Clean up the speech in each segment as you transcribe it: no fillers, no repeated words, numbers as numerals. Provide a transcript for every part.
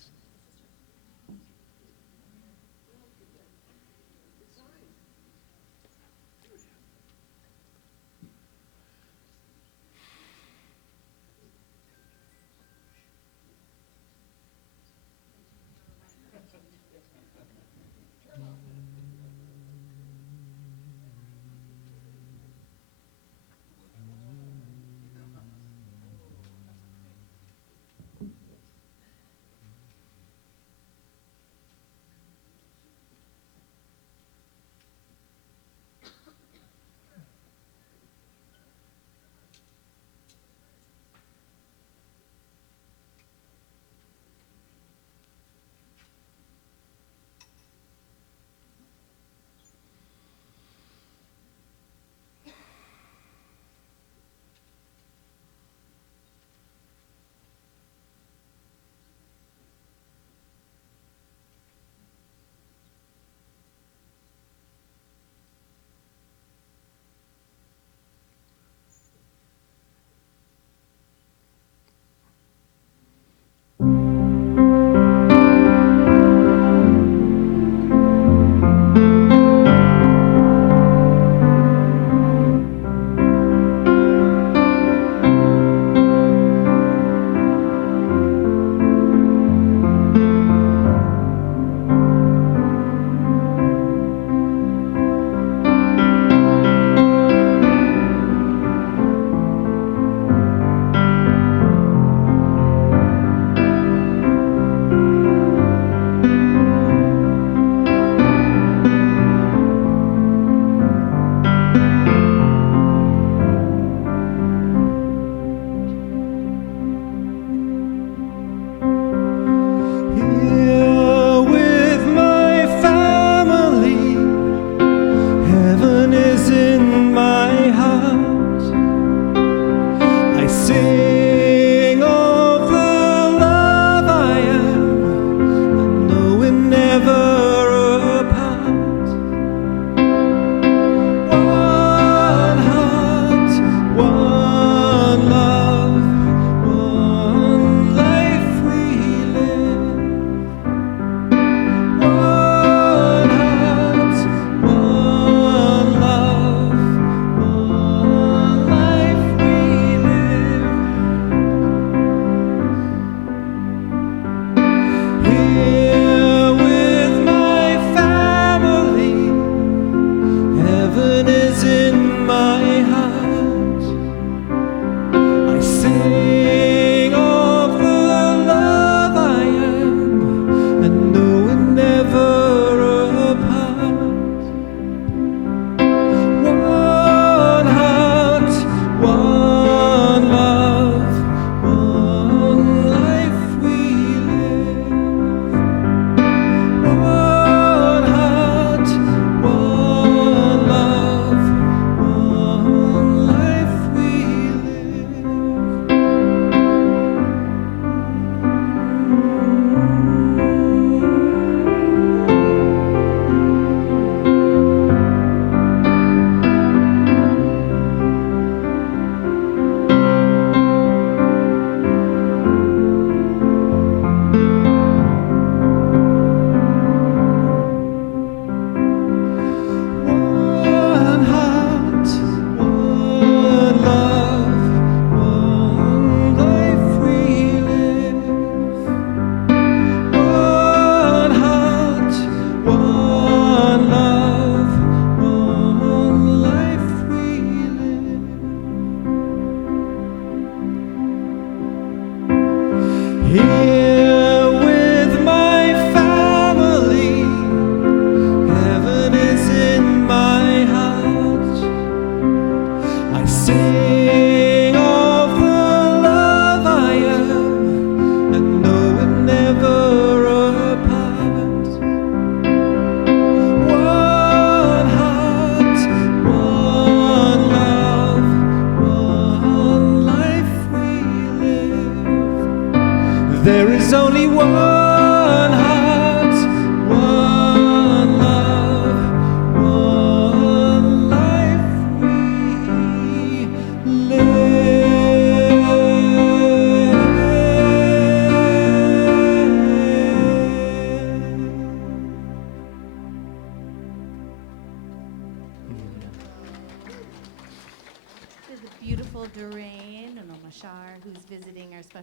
live.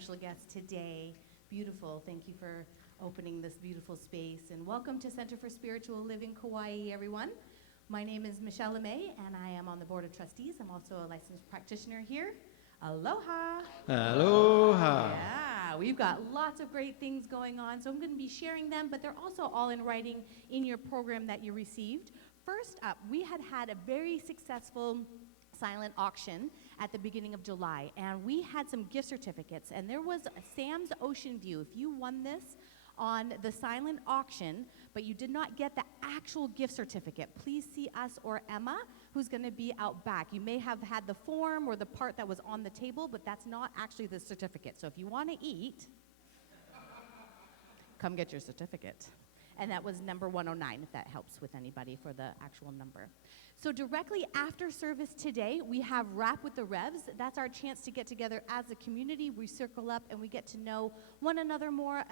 special guest today. Beautiful. Thank you for opening this beautiful space. And welcome to Center for Spiritual Living Kauai, everyone. My name is Michelle LeMay, and I am on the Board of Trustees. I'm also a licensed practitioner here. Aloha. Aloha. Yeah, we've got lots of great things going on, so I'm going to be sharing them, but they're also all in writing in your program that you received. First up, we had a very successful silent auction at the beginning of July, and we had some gift certificates, and there was Sam's Ocean View. If you won this on the silent auction, but you did not get the actual gift certificate, please see us or Emma, who's going to be out back. You may have had the form or the part that was on the table, but that's not actually the certificate. So if you want to eat, come get your certificate. And that was number 109, if that helps with anybody for the actual number. So directly after service today, we have Rap with the Revs. That's our chance to get together as a community. We circle up and we get to know one another more,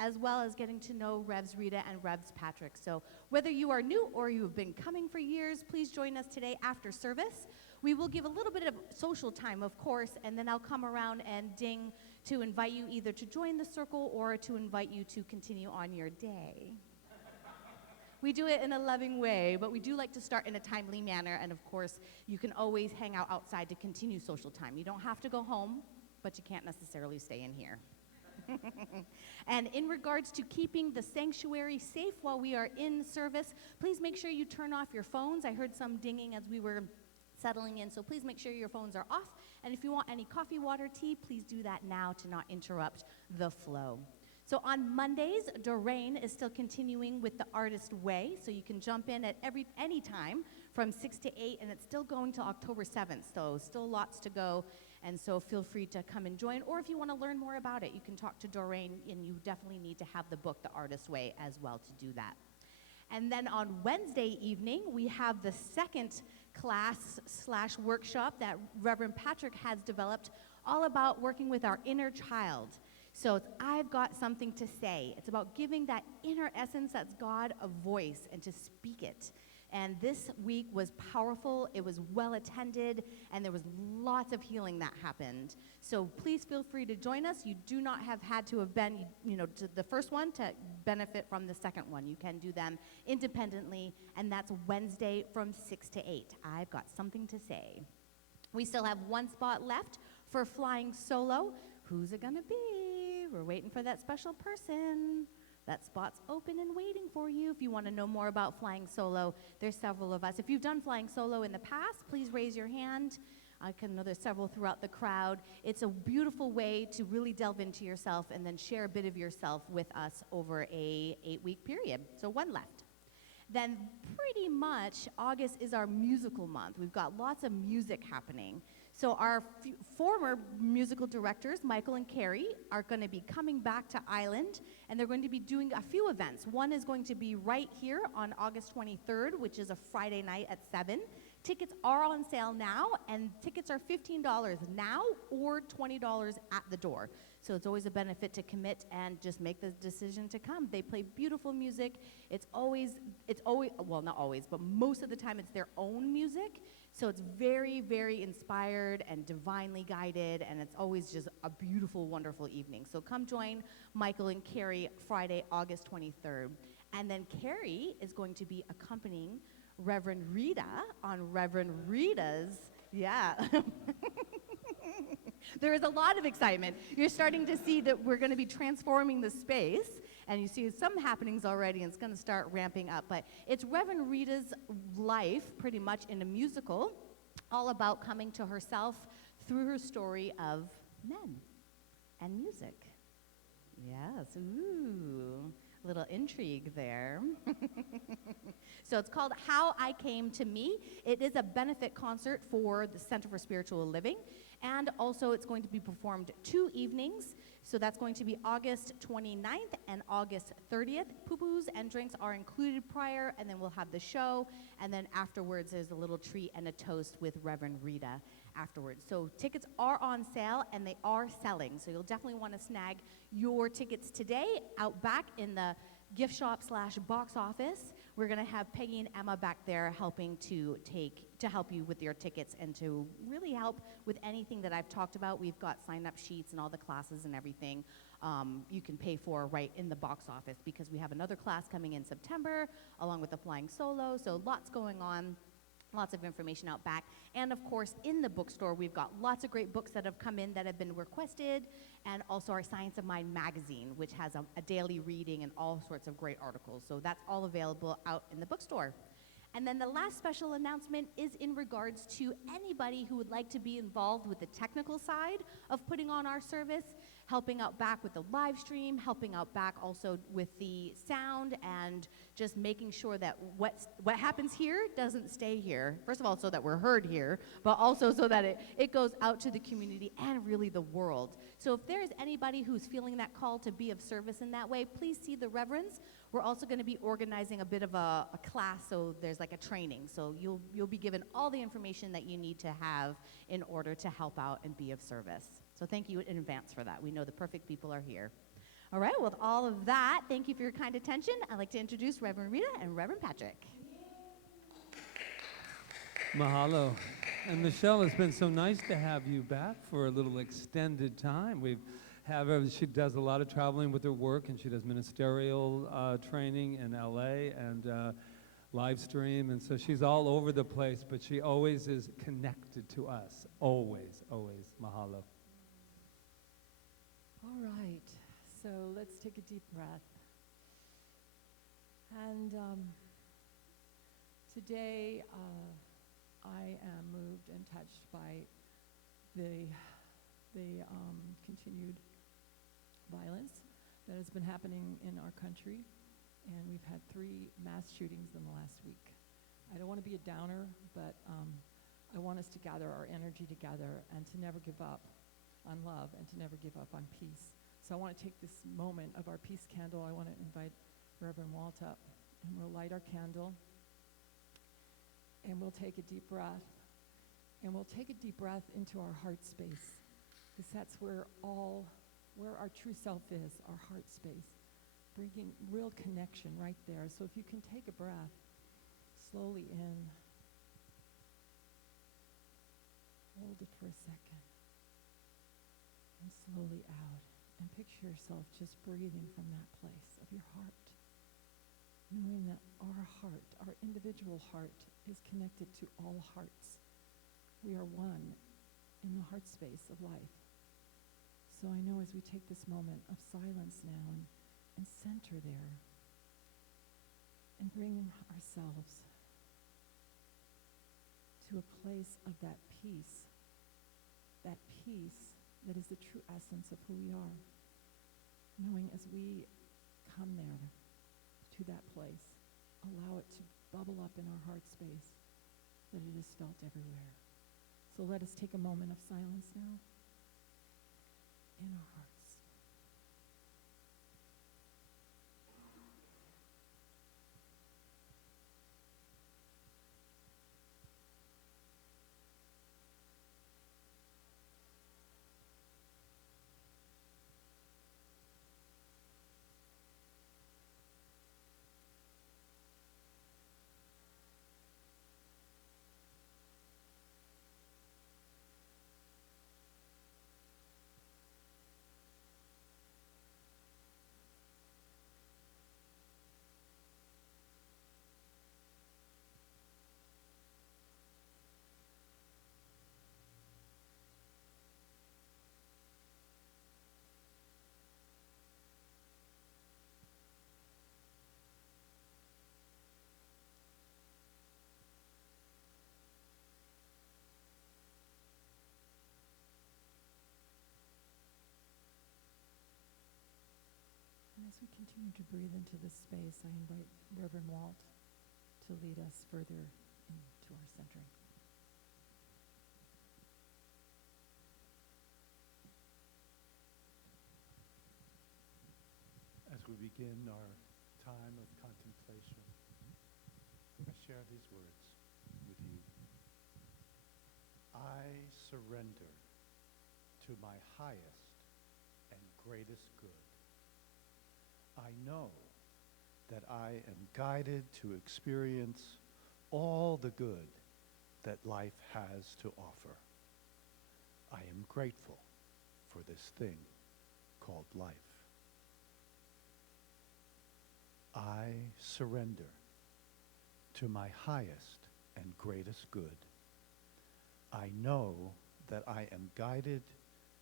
as well as getting to know Revs Rita and Revs Patrick. So whether you are new or you've been coming for years, please join us today after service. We will give a little bit of social time, of course, and then I'll come around and ding to invite you either to join the circle or to invite you to continue on your day. We do it in a loving way, but we do like to start in a timely manner, and of course, you can always hang out outside to continue social time. You don't have to go home, but you can't necessarily stay in here. And in regards to keeping the sanctuary safe while we are in service, please make sure you turn off your phones. I heard some dinging as we were settling in, so please make sure your phones are off. And if you want any coffee, water, tea, please do that now to not interrupt the flow. So on Mondays, Doreen is still continuing with the Artist Way, so you can jump in at any time from 6 to 8, and it's still going till October 7th, so still lots to go, and so feel free to come and join, or if you want to learn more about it, you can talk to Doreen, and you definitely need to have the book, The Artist Way, as well to do that. And then on Wednesday evening, we have the second class/workshop that Reverend Patrick has developed, all about working with our inner child. So it's I've got something to say. It's about giving that inner essence that's God a voice and to speak it. And this week was powerful, it was well attended, and there was lots of healing that happened. So please feel free to join us. You do not have had to have been, to the first one to benefit from the second one. You can do them independently, and that's Wednesday from 6 to 8. I've got something to say. We still have one spot left for flying solo. Who's it gonna be? We're waiting for that special person. That spot's open and waiting for you. If you want to know more about flying solo, there's several of us. If you've done flying solo in the past, please raise your hand. I can know there's several throughout the crowd. It's a beautiful way to really delve into yourself and then share a bit of yourself with us over a 8-week period. So one left. Then pretty much August is our musical month. We've got lots of music happening. So our former musical directors, Michael and Carrie, are going to be coming back to Island, and they're going to be doing a few events. One is going to be right here on August 23rd, which is a Friday night at 7. Tickets are on sale now, and tickets are $15 now or $20 at the door. So it's always a benefit to commit and just make the decision to come. They play beautiful music. It's always, well, not always, but most of the time it's their own music. So it's very, very inspired and divinely guided, and it's always just a beautiful, wonderful evening. So come join Michael and Carrie Friday, August 23rd. And then Carrie is going to be accompanying Reverend Rita on Reverend Rita's, yeah. There is a lot of excitement. You're starting to see that we're going to be transforming the space, and you see some happenings already, and it's going to start ramping up. But it's Reverend Rita's life, pretty much in a musical, all about coming to herself through her story of men and music. Yes, ooh, little intrigue there. So it's called How I Came to Me. It is a benefit concert for the Center for Spiritual Living, and also it's going to be performed 2 evenings. So that's going to be August 29th and August 30th. Poo-poos and drinks are included prior, and then we'll have the show, and then afterwards there's a little treat and a toast with Reverend Rita afterwards. So tickets are on sale, and they are selling, so you'll definitely want to snag your tickets today out back in the gift shop /box office. We're going to have Peggy and Emma back there helping to help you with your tickets and to really help with anything that I've talked about. We've got sign-up sheets and all the classes and everything you can pay for right in the box office, because we have another class coming in September along with the flying solo. So lots going on. Lots of information out back. And of course, in the bookstore, we've got lots of great books that have come in that have been requested, and also our Science of Mind magazine, which has a daily reading and all sorts of great articles. So that's all available out in the bookstore. And then the last special announcement is in regards to anybody who would like to be involved with the technical side of putting on our service, helping out back with the live stream, helping out back also with the sound, and just making sure that what happens here doesn't stay here. First of all, so that we're heard here, but also so that it goes out to the community and really the world. So if there's anybody who's feeling that call to be of service in that way, please see the Reverends. We're also going to be organizing a bit of a class, so there's like a training. So you'll be given all the information that you need to have in order to help out and be of service. So thank you in advance for that. We know the perfect people are here. All right, with all of that, thank you for your kind attention. I'd like to introduce Reverend Rita and Reverend Patrick. Mahalo. And Michelle, it's been so nice to have you back for a little extended time. She does a lot of traveling with her work, and she does ministerial training in LA and live stream, and so she's all over the place, but she always is connected to us. Always, always. Mahalo. All right, so let's take a deep breath. And today I am moved and touched by the continued violence that has been happening in our country, and we've had 3 mass shootings in the last week. I don't want to be a downer, but I want us to gather our energy together and to never give up on love and to never give up on peace. So I want to take this moment of our peace candle. I want to invite Reverend Walt up, and we'll light our candle, and we'll take a deep breath, and we'll take a deep breath into our heart space, because that's where our true self is, our heart space, bringing real connection right there. So if you can take a breath slowly in, hold it for a second, and slowly out, and picture yourself just breathing from that place of your heart, knowing that our heart, our individual heart, is connected to all hearts. We are one in the heart space of life. So I know as we take this moment of silence now and center there and bring ourselves to a place of that peace that is the true essence of who we are, knowing as we come there to that place, allow it to bubble up in our heart space, that it is felt everywhere. So let us take a moment of silence now in our hearts. And as we continue to breathe into this space, I invite Reverend Walt to lead us further into our centering. As we begin our time of contemplation, I share these words with you. I surrender to my highest and greatest good. I know that I am guided to experience all the good that life has to offer. I am grateful for this thing called life. I surrender to my highest and greatest good. I know that I am guided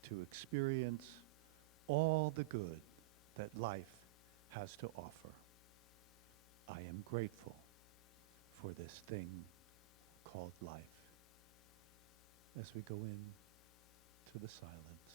to experience all the good that life has to offer. I am grateful for this thing called life. As we go in to the silence.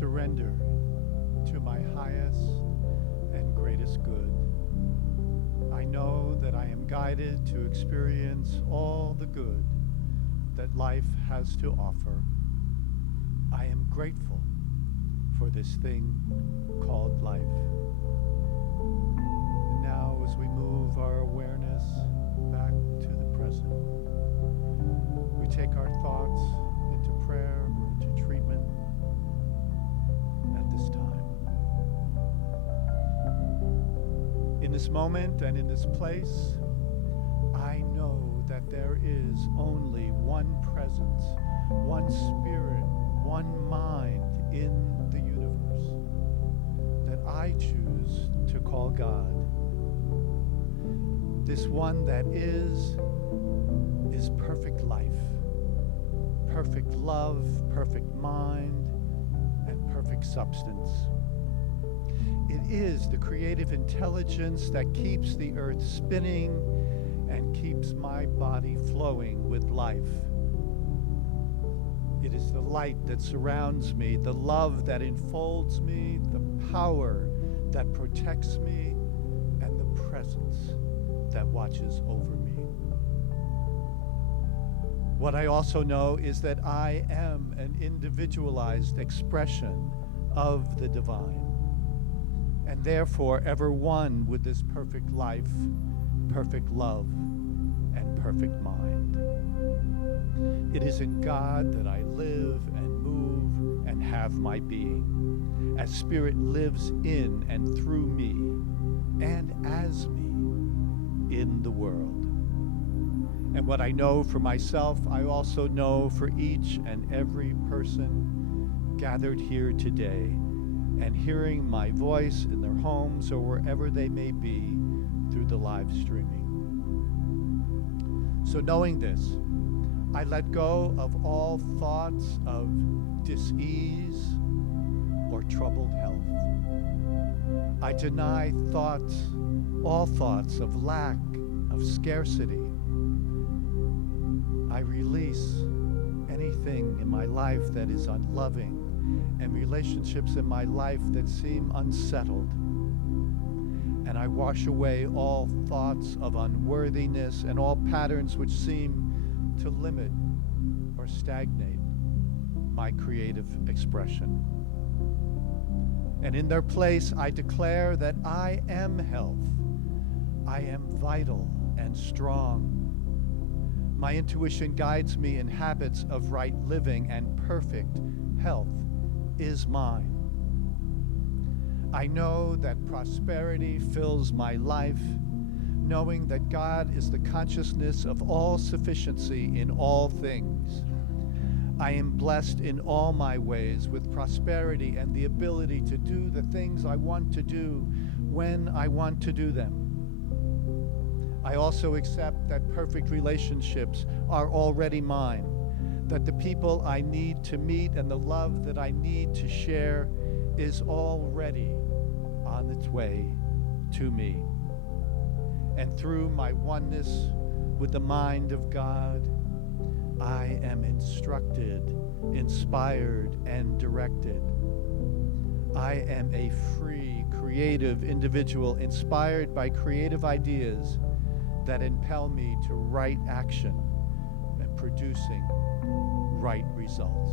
surrender to my highest and greatest good. I know that I am guided to experience all the good that life has to offer. I am grateful for this thing called life. And now, as we move our awareness back to the present, we take our thoughts into prayer or into treatment at this time. In this moment and in this place, I know that there is only one presence, one spirit, one mind in the universe that I choose to call God. This one that is perfect life, perfect love, perfect mind, and perfect substance. It is the creative intelligence that keeps the earth spinning and keeps my body flowing with life. It is the light that surrounds me, the love that enfolds me, the power that protects me, and the presence that watches over me. What I also know is that I am an individualized expression of the divine, and therefore ever one with this perfect life, perfect love, and perfect mind. It is in God that I live and move and have my being, as Spirit lives in and through me and as me in the world. And what I know for myself, I also know for each and every person gathered here today and hearing my voice in their homes or wherever they may be through the live streaming. So knowing this, I let go of all thoughts of dis-ease or troubled health. I deny all thoughts of lack, of scarcity. I release anything in my life that is unloving and relationships in my life that seem unsettled. And I wash away all thoughts of unworthiness and all patterns which seem to limit or stagnate my creative expression. And in their place, I declare that I am health. I am vital and strong. My intuition guides me in habits of right living, and perfect health is mine. I know that prosperity fills my life, knowing that God is the consciousness of all sufficiency in all things. I am blessed in all my ways with prosperity and the ability to do the things I want to do when I want to do them. I also accept that perfect relationships are already mine, that the people I need to meet and the love that I need to share is already on its way to me. And through my oneness with the mind of God, I am instructed, inspired, and directed. I am a free, creative individual inspired by creative ideas that impel me to right action and producing right results.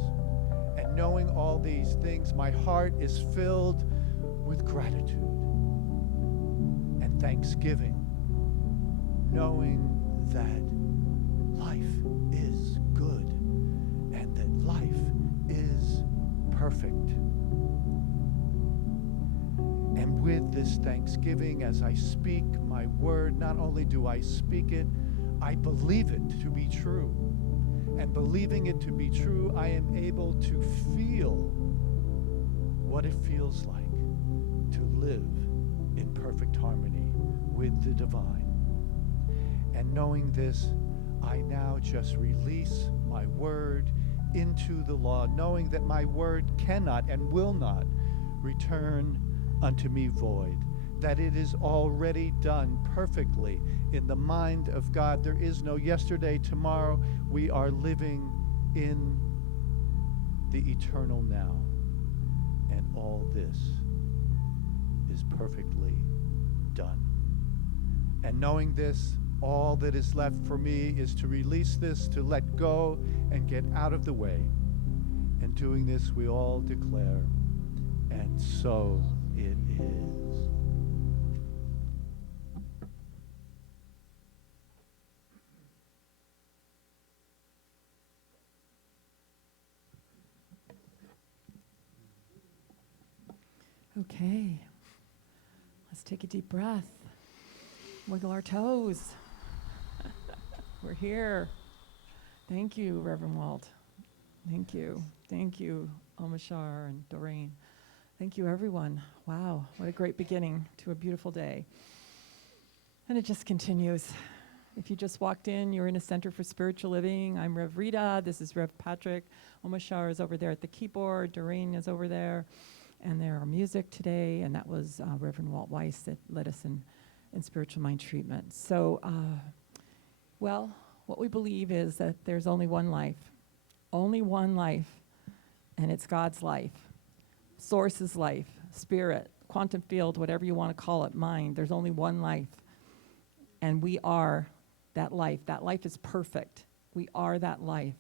And knowing all these things, my heart is filled with gratitude and thanksgiving, knowing that life is good and that life is perfect. And with this thanksgiving, as I speak my word, not only do I speak it, I believe it to be true. And believing it to be true, I am able to feel what it feels like to live in perfect harmony with the divine. And knowing this, I now just release my word into the law, knowing that my word cannot and will not return unto me void, that it is already done perfectly in the mind of God. There is no yesterday, tomorrow. We are living in the eternal now. and all this is perfectly done. And knowing this, all that is left for me is to release this, to let go and get out of the way. And doing this, we all declare, and so it is. Okay, let's take a deep breath. Wiggle our toes. We're here. Thank you, Reverend Walt. Thank you. Thank you, Omashar and Doreen. Thank you, everyone. Wow, what a great beginning to a beautiful day. And it just continues. If you just walked in, you're in a Center for Spiritual Living. I'm Rev Rita. This is Rev Patrick. Omashar is over there at the keyboard. Doreen is over there. And there are music today, and that was Reverend Walt Weiss that led us in spiritual mind treatment. So, well, what we believe is that there's only one life, and it's God's life, Source's life, spirit, quantum field, whatever you want to call it, mind. There's only one life, and we are that life. That life is perfect. We are that life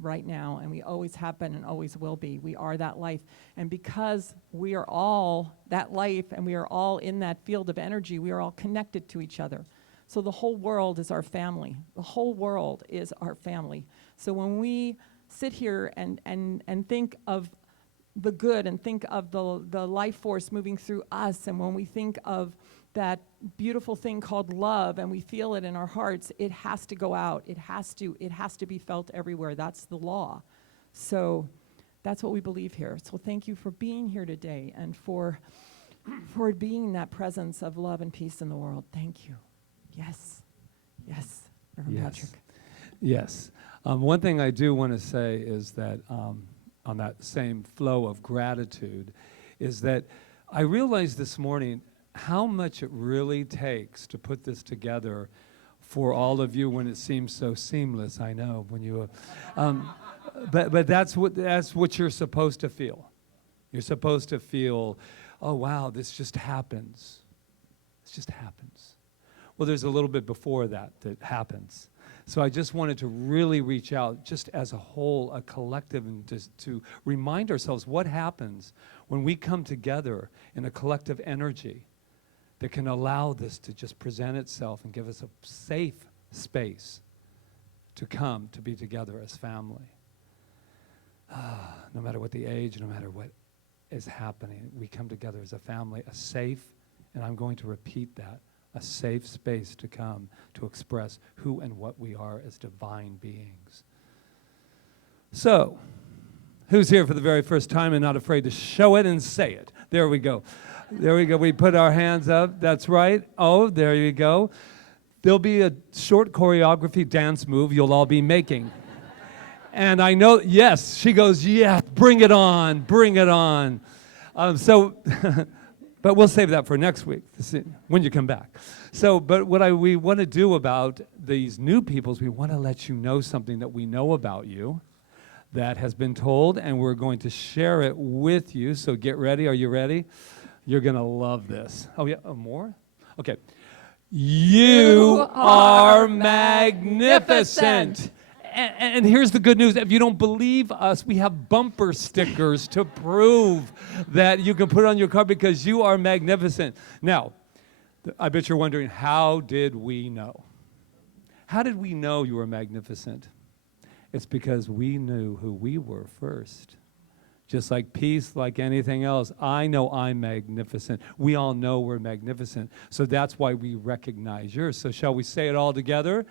right now, and we always have been and always will be. We are that life. And because we are all that life and we are all in that field of energy, we are all connected to each other. So the whole world is our family. The whole world is our family. So when we sit here and think of the good and think of the life force moving through us, and when we think of that beautiful thing called love and we feel it in our hearts, it has to go out. It has to be felt everywhere. That's the law. So that's what we believe here. So thank you for being here today and for being that presence of love and peace in the world. Thank you. Yes. Yes, Reverend Patrick. Yes. One thing I do want to say is that on that same flow of gratitude is that I realized this morning how much it really takes to put this together for all of you when it seems so seamless. I know when you, but that's what you're supposed to feel. You're supposed to feel, oh wow, this just happens. This just happens. Well, there's a little bit before that happens. So I just wanted to really reach out, just as a whole, a collective, and to remind ourselves what happens when we come together in a collective energy that can allow this to just present itself and give us a safe space to come to be together as family. No matter what the age, no matter what is happening, we come together as a family, a safe, and I'm going to repeat that, a safe space to come to express who and what we are as divine beings. So, who's here for the very first time and not afraid to show it and say it? There we go. There we go. We put our hands up. That's right. Oh, there you go. There'll be a short choreography dance move you'll all be making. And I know, yes, she goes, yeah, bring it on, bring it on. But we'll save that for next week, when you come back. So, but what we want to do about these new peoples, we want to let you know something that we know about you that has been told, and we're going to share it with you. So get ready. Are you ready? You're going to love this. Oh, yeah, more? Okay. You are magnificent. And here's the good news. If you don't believe us, we have bumper stickers to prove that you can put on your car because you are magnificent. Now, I bet you're wondering, how did we know? How did we know you were magnificent? It's because we knew who we were first. Just like peace, like anything else, I know I'm magnificent. We all know we're magnificent. So that's why we recognize yours. So shall we say it all together?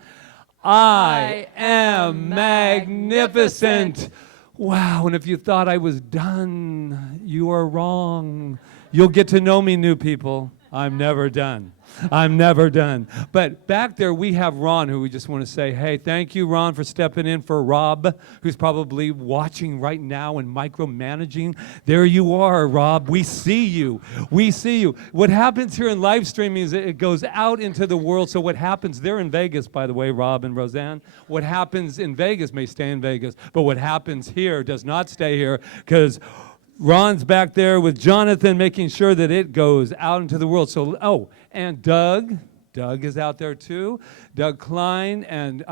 I am magnificent. Wow, and if you thought I was done, you are wrong. You'll get to know me, new people. I'm never done. I'm never done. But back there, we have Ron, who we just want to say, hey, thank you, Ron, for stepping in for Rob, who's probably watching right now and micromanaging. There you are, Rob. We see you. We see you. What happens here in live streaming is it goes out into the world. So what happens, they're in Vegas, by the way, Rob and Roseanne. What happens in Vegas may stay in Vegas, but what happens here does not stay here, because Ron's back there with Jonathan making sure that it goes out into the world. So, and Doug is out there too. Doug Klein and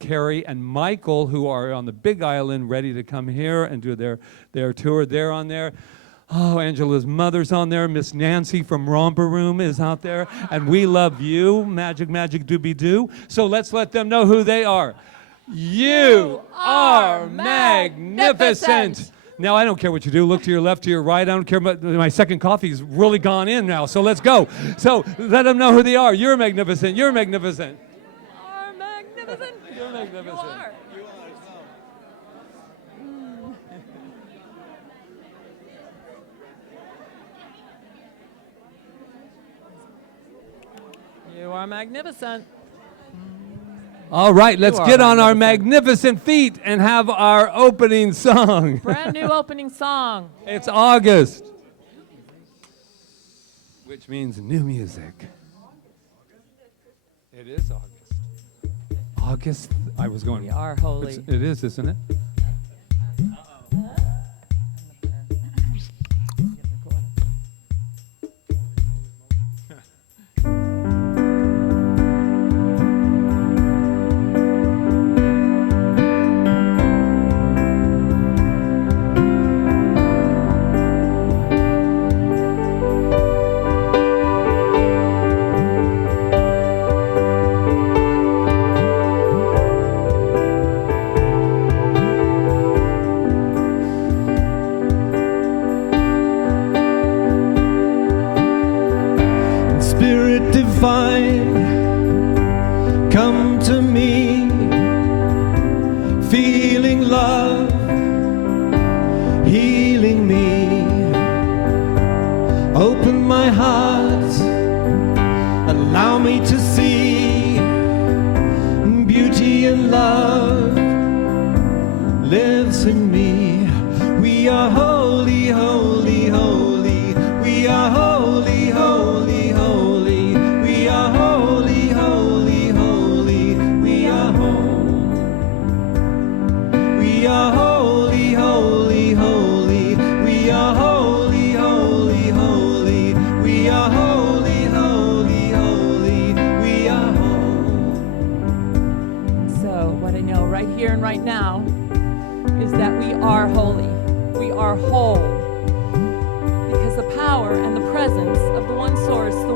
Carrie and Michael, who are on the Big Island, ready to come here and do their tour. They're on there. Oh, Angela's mother's on there. Miss Nancy from Romper Room is out there. And we love you, Magic Doobie Doo. So let's let them know who they are. You are magnificent. Now, I don't care what you do. Look to your left, to your right. I don't care. My second coffee's really gone in now, so let's go. So let them know who they are. You're magnificent. You're magnificent. You are magnificent. You're magnificent. You are. You are magnificent. All right, let's You are get on our magnificent. magnificent feet and have our opening song. Brand new opening song. It's August, which means new music. It is August. August, I was going. We are holy. It is, isn't it? Spirit divine, come to me, feeling love, healing me. Open my heart, allow me to see beauty and love lives in me. We are holy, holy, holy. We are holy, holy, holy. We are holy, holy, holy. We are home. We are holy, holy, holy. We are holy, holy, holy. We are holy, holy, holy. We are home. So what I know right here and right now is that we are holy. We are whole. Because the power and the presence of the one source, the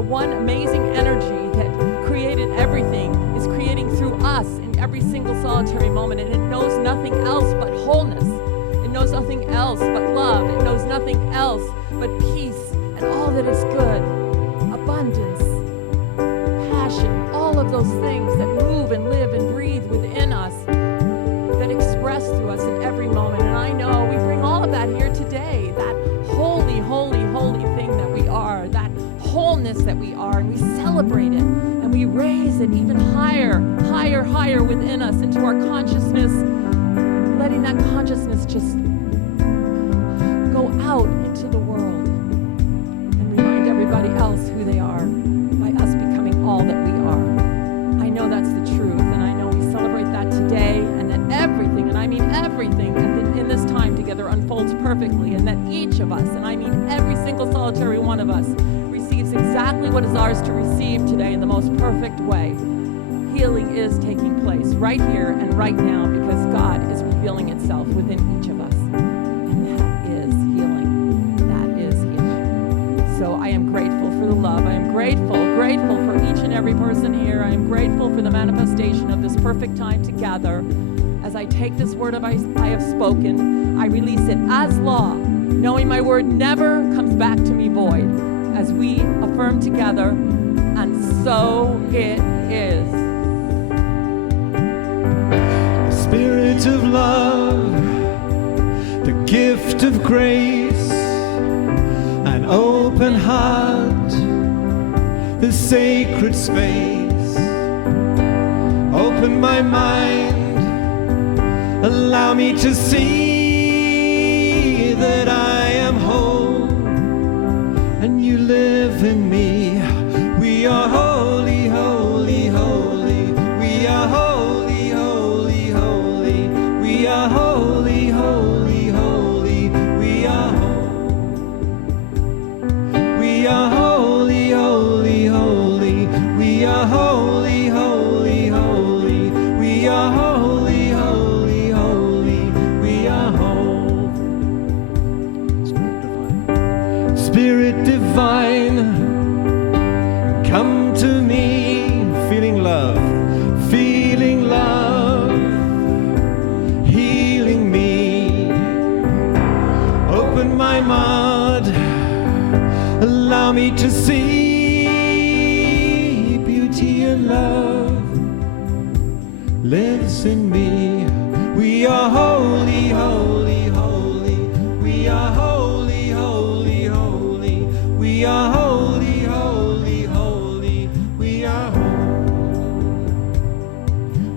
one amazing energy that created everything is creating through us in every single solitary moment, and it knows nothing else but wholeness. It knows nothing else but love. It knows nothing else but peace and all that is good, abundance, passion, all of those things that move and live and breathe within us, that express through us in every moment. And I know we bring all of that here today, that holy, holy, holy thing that we are, that wholeness that we are, and we celebrate it, and we raise it even higher, higher, higher within us into our consciousness, letting that consciousness just go out into the world and remind everybody else who they are by us becoming all that we are. I know that's the truth, and I know we celebrate that today, and that everything, and I mean everything in this time together unfolds perfectly, and that each of us, and I mean every single solitary one of us, receives exactly what is ours to receive today in the most perfect way. Healing is taking place right here and right now because God is revealing itself within each of us. And that is healing. That is healing. So I am grateful for the love. I am grateful for each and every person here. I am grateful for the manifestation of this perfect time together. As I take this word I have spoken, I release it as law, knowing my word never comes back to me void, as we affirm together, and so it is. Spirit of love, the gift of grace, an open heart, the sacred space. Open my mind, allow me to see that I am whole, and you live in me. We are holy, holy, holy. We are holy, holy, holy. We are holy, holy, holy. allow me to see beauty and love lives in me. We are holy, holy, holy. We are holy, holy, holy. We are holy, holy, holy. We are holy.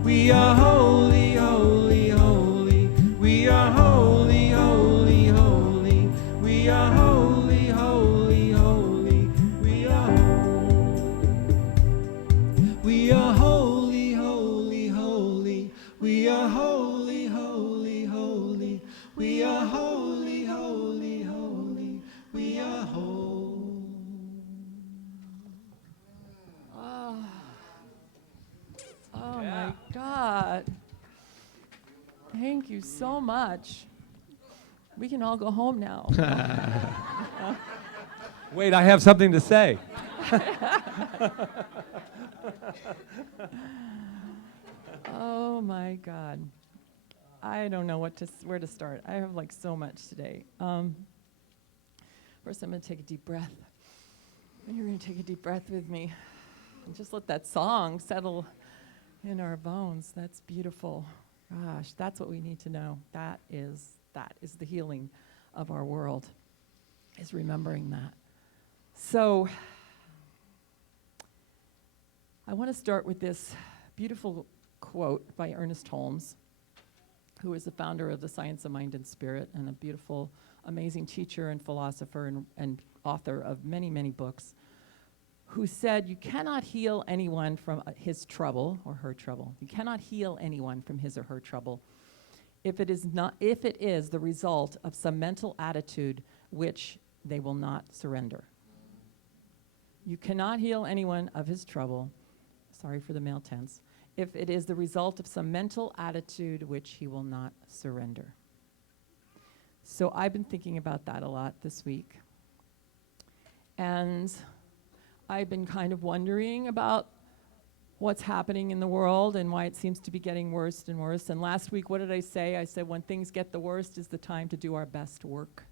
We are holy, holy, holy. We are holy, holy, holy. We are holy, holy, holy. We are holy. We are holy, holy, holy. We are holy, holy, holy. We are holy, holy, holy. We are holy. Oh my God. Thank you so much. We can all go home now. Wait, I have something to say. Oh my God. I don't know where to start. I have like so much today. First, I'm going to take a deep breath. And you're going to take a deep breath with me. And just let that song settle in our bones. That's beautiful. Gosh, that's what we need to know. That is the healing of our world, is remembering that. So I want to start with this beautiful quote by Ernest Holmes, who is the founder of the Science of Mind and Spirit and a beautiful, amazing teacher and philosopher and author of many, many books, who said, you cannot heal anyone from his trouble or her trouble. You cannot heal anyone from his or her trouble if it is the result of some mental attitude which they will not surrender. You cannot heal anyone of his trouble, sorry for the male tense, if it is the result of some mental attitude which he will not surrender. So I've been thinking about that a lot this week. And I've been kind of wondering about what's happening in the world and why it seems to be getting worse and worse. And last week, what did I say? I said when things get the worst is the time to do our best work.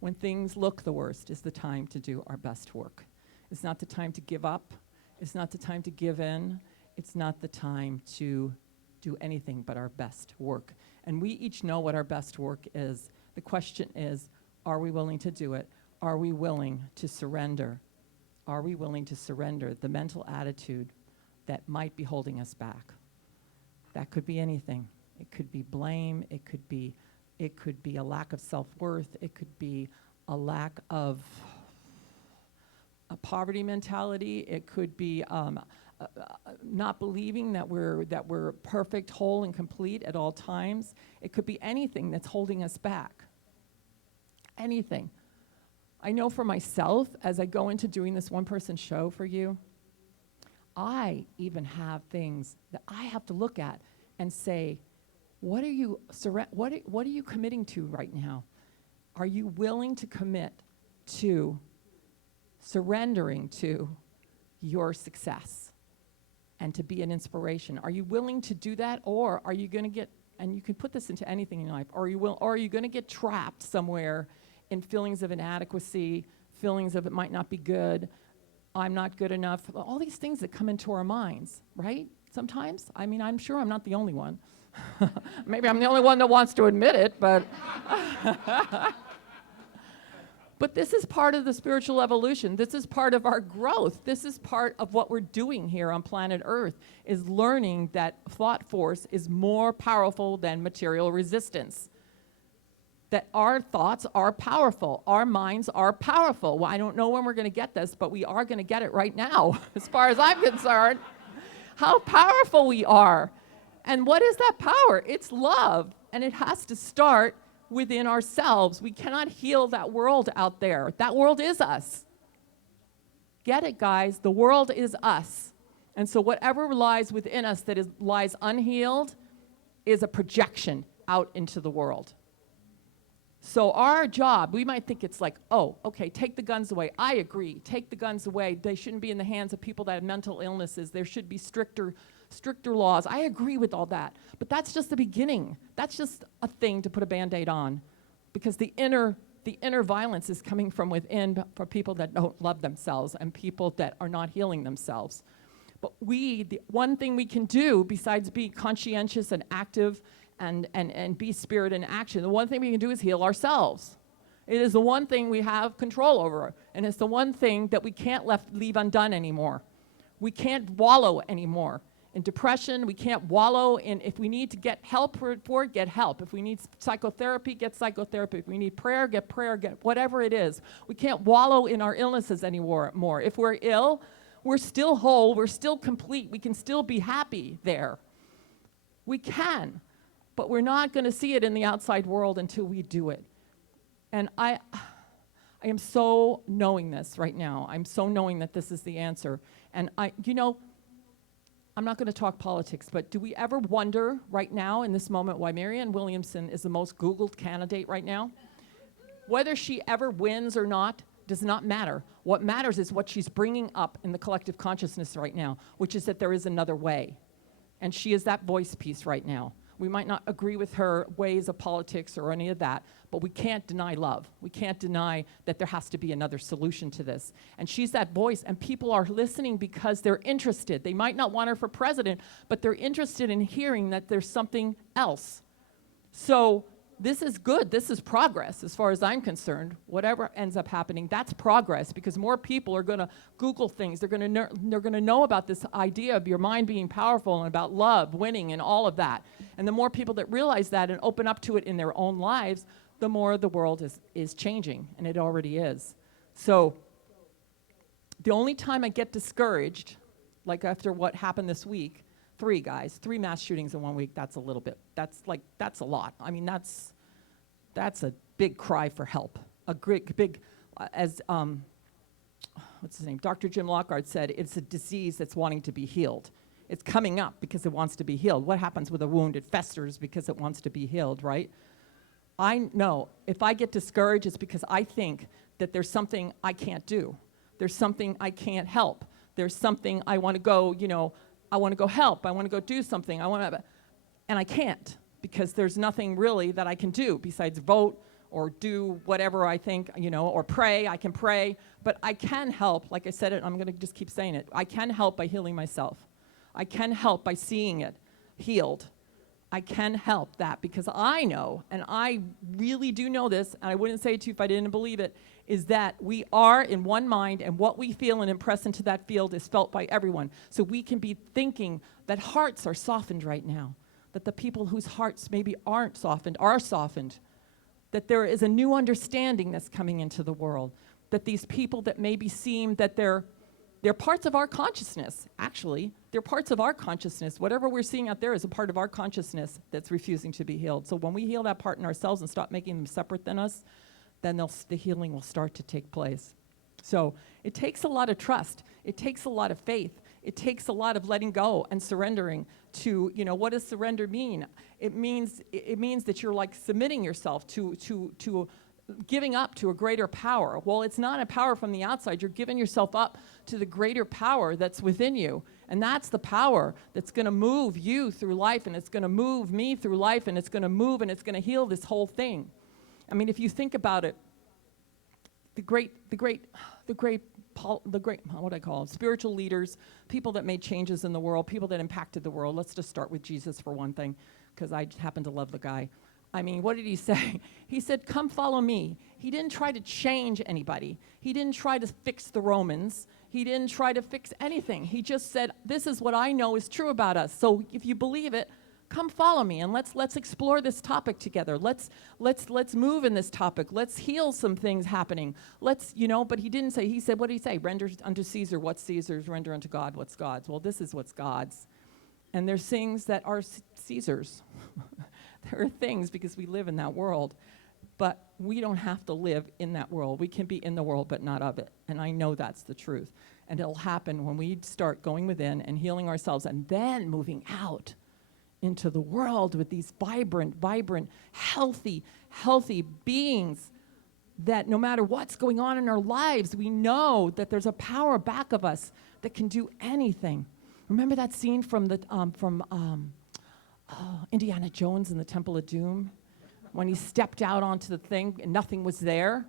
When things look the worst is the time to do our best work. It's not the time to give up. It's not the time to give in. It's not the time to do anything but our best work. And we each know what our best work is. The question is, are we willing to do it? Are we willing to surrender? Are we willing to surrender the mental attitude that might be holding us back? That could be anything. It could be blame. It could be a lack of self-worth. It could be a lack of a poverty mentality. It could be not believing that we're perfect, whole, and complete at all times. It could be anything that's holding us back. Anything. I know for myself, as I go into doing this one-person show for you, I even have things that I have to look at and say, what are you committing to right now? Are you willing to commit to surrendering to your success and to be an inspiration? Are you willing to do that, or are you going to get, and you can put this into anything in your life, or are you going to get trapped somewhere in feelings of inadequacy, feelings of it might not be good, I'm not good enough, all these things that come into our minds, right? Sometimes. I mean, I'm sure I'm not the only one. Maybe I'm the only one that wants to admit it, but but this is part of the spiritual evolution. This is part of our growth. This is part of what we're doing here on planet Earth, is learning that thought force is more powerful than material resistance. That our thoughts are powerful. Our minds are powerful. Well, I don't know when we're going to get this, but we are going to get it right now, as far as I'm concerned. How powerful we are. And what is that power? It's love. And it has to start within ourselves. We cannot heal that world out there. That world is us. Get it, guys? The world is us. And so whatever lies within us that lies unhealed is a projection out into the world. So our job, we might think it's like, oh, okay, take the guns away. I agree, take the guns away. They shouldn't be in the hands of people that have mental illnesses. There should be stricter laws. I agree with all that. But that's just the beginning. That's just a thing to put a Band-Aid on. Because the inner the inner violence is coming from within for people that don't love themselves and people that are not healing themselves. But the one thing we can do besides be conscientious and active and be spirit in action, the one thing we can do is heal ourselves. It is the one thing we have control over, and it's the one thing that we can't leave undone anymore. We can't wallow anymore in depression. We can't wallow in, if we need to get help for it, get help. If we need psychotherapy, get psychotherapy. If we need prayer, get whatever it is. We can't wallow in our illnesses anymore. If we're ill, we're still whole, we're still complete, we can still be happy there. We can, but we're not going to see it in the outside world until we do it. And I am so knowing this right now. I'm so knowing that this is the answer. And I'm not going to talk politics, but do we ever wonder right now in this moment why Marianne Williamson is the most Googled candidate right now? Whether she ever wins or not does not matter. What matters is what she's bringing up in the collective consciousness right now, which is that there is another way. And she is that voice piece right now. We might not agree with her ways of politics or any of that, but we can't deny love. We can't deny that there has to be another solution to this. And she's that voice, and people are listening because they're interested. They might not want her for president, but they're interested in hearing that there's something else. So this is good. This is progress as far as I'm concerned. Whatever ends up happening, that's progress, because more people are going to Google things. They're going to know about this idea of your mind being powerful and about love, winning, and all of that. And the more people that realize that and open up to it in their own lives, the more the world is changing, and it already is. So the only time I get discouraged, like after what happened this week, 3 mass shootings in 1 week, that's a little bit, that's a lot. I mean, that's a big cry for help. A great, big, as, what's his name? Dr. Jim Lockhart said, it's a disease that's wanting to be healed. It's coming up because it wants to be healed. What happens with a wound? It festers because it wants to be healed, right? I know if I get discouraged, it's because I think that there's something I can't do. There's something I can't help. There's something I want to go, I want to go help. I want to go do something. And I can't, because there's nothing really that I can do besides vote or do whatever I think, or pray. I can pray, but I can help. Like I said it, I'm going to just keep saying it. I can help by healing myself. I can help by seeing it healed. I can help that, because I know, and I really do know this, and I wouldn't say it to you if I didn't believe it, is that we are in one mind, and what we feel and impress into that field is felt by everyone. So we can be thinking that hearts are softened right now, that the people whose hearts maybe aren't softened are softened, that there is a new understanding that's coming into the world, that these people that maybe seem that they're parts of our consciousness, actually. They're parts of our consciousness. Whatever we're seeing out there is a part of our consciousness that's refusing to be healed. So when we heal that part in ourselves and stop making them separate than us, then the healing will start to take place. So it takes a lot of trust. It takes a lot of faith. It takes a lot of letting go and surrendering to, what does surrender mean? It means that you're like submitting yourself to giving up to a greater power. Well, it's not a power from the outside. You're giving yourself up to the greater power that's within you. And that's the power that's going to move you through life, and it's going to move me through life, and it's going to move and it's going to heal this whole thing. I mean, if you think about it, the great, what do I call them? Spiritual leaders, people that made changes in the world, people that impacted the world. Let's just start with Jesus for one thing, because I happen to love the guy. I mean, what did he say? He said, come follow me. He didn't try to change anybody. He didn't try to fix the Romans. He didn't try to fix anything. He just said, this is what I know is true about us. So if you believe it, come follow me, and let's explore this topic together. Let's move in this topic. Let's heal some things happening. But he didn't say, he said, what did he say? Render unto Caesar what's Caesar's, render unto God what's God's. Well, this is what's God's. And there's things that are Caesar's. There are things, because we live in that world, but we don't have to live in that world. We can be in the world, but not of it. And I know that's the truth. And it'll happen when we start going within and healing ourselves, and then moving out into the world with these vibrant, healthy beings, that no matter what's going on in our lives, we know that there's a power back of us that can do anything. Remember that scene from Indiana Jones in the Temple of Doom? when he stepped out onto the thing and nothing was there,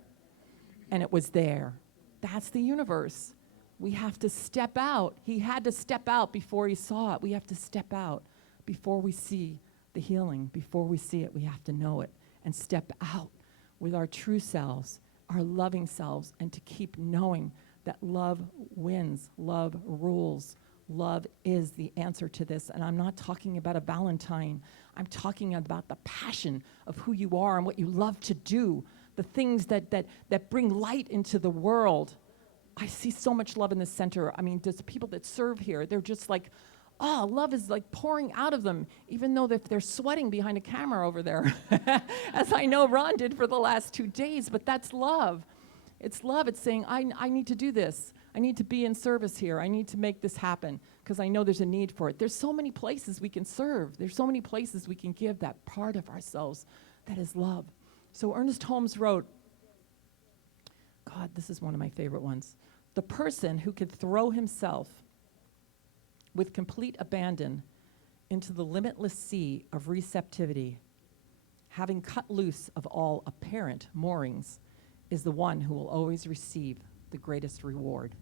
and it was there. That's the universe. We have to step out. He had to step out before he saw it. We have to step out before we see the healing. Before we see it, we have to know it and step out with our true selves, our loving selves, and to keep knowing that love wins, love rules. Love is the answer to this. And I'm not talking about a Valentine. I'm talking about the passion of who you are and what you love to do, the things that bring light into the world. I see so much love in the center. I mean, there's people that serve here. They're just like, oh, love is like pouring out of them, even though they're sweating behind a camera over there, as I know Ron did for the last 2 days. But that's love. It's love. It's saying, I need to do this. I need to be in service here. I need to make this happen because I know there's a need for it. There's so many places we can serve. There's so many places we can give that part of ourselves that is love. So Ernest Holmes wrote, God, this is one of my favorite ones. The person who could throw himself with complete abandon into the limitless sea of receptivity, having cut loose of all apparent moorings, is the one who will always receive the greatest reward.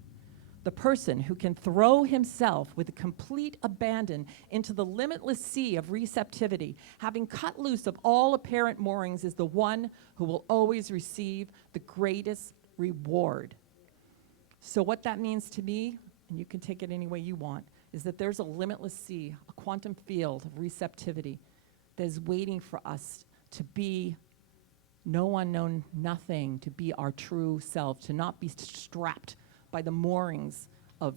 The person who can throw himself with complete abandon into the limitless sea of receptivity, having cut loose of all apparent moorings, is the one who will always receive the greatest reward. So what that means to me, and you can take it any way you want, is that there's a limitless sea, a quantum field of receptivity that is waiting for us to be no unknown nothing, to be our true self, to not be strapped by the moorings of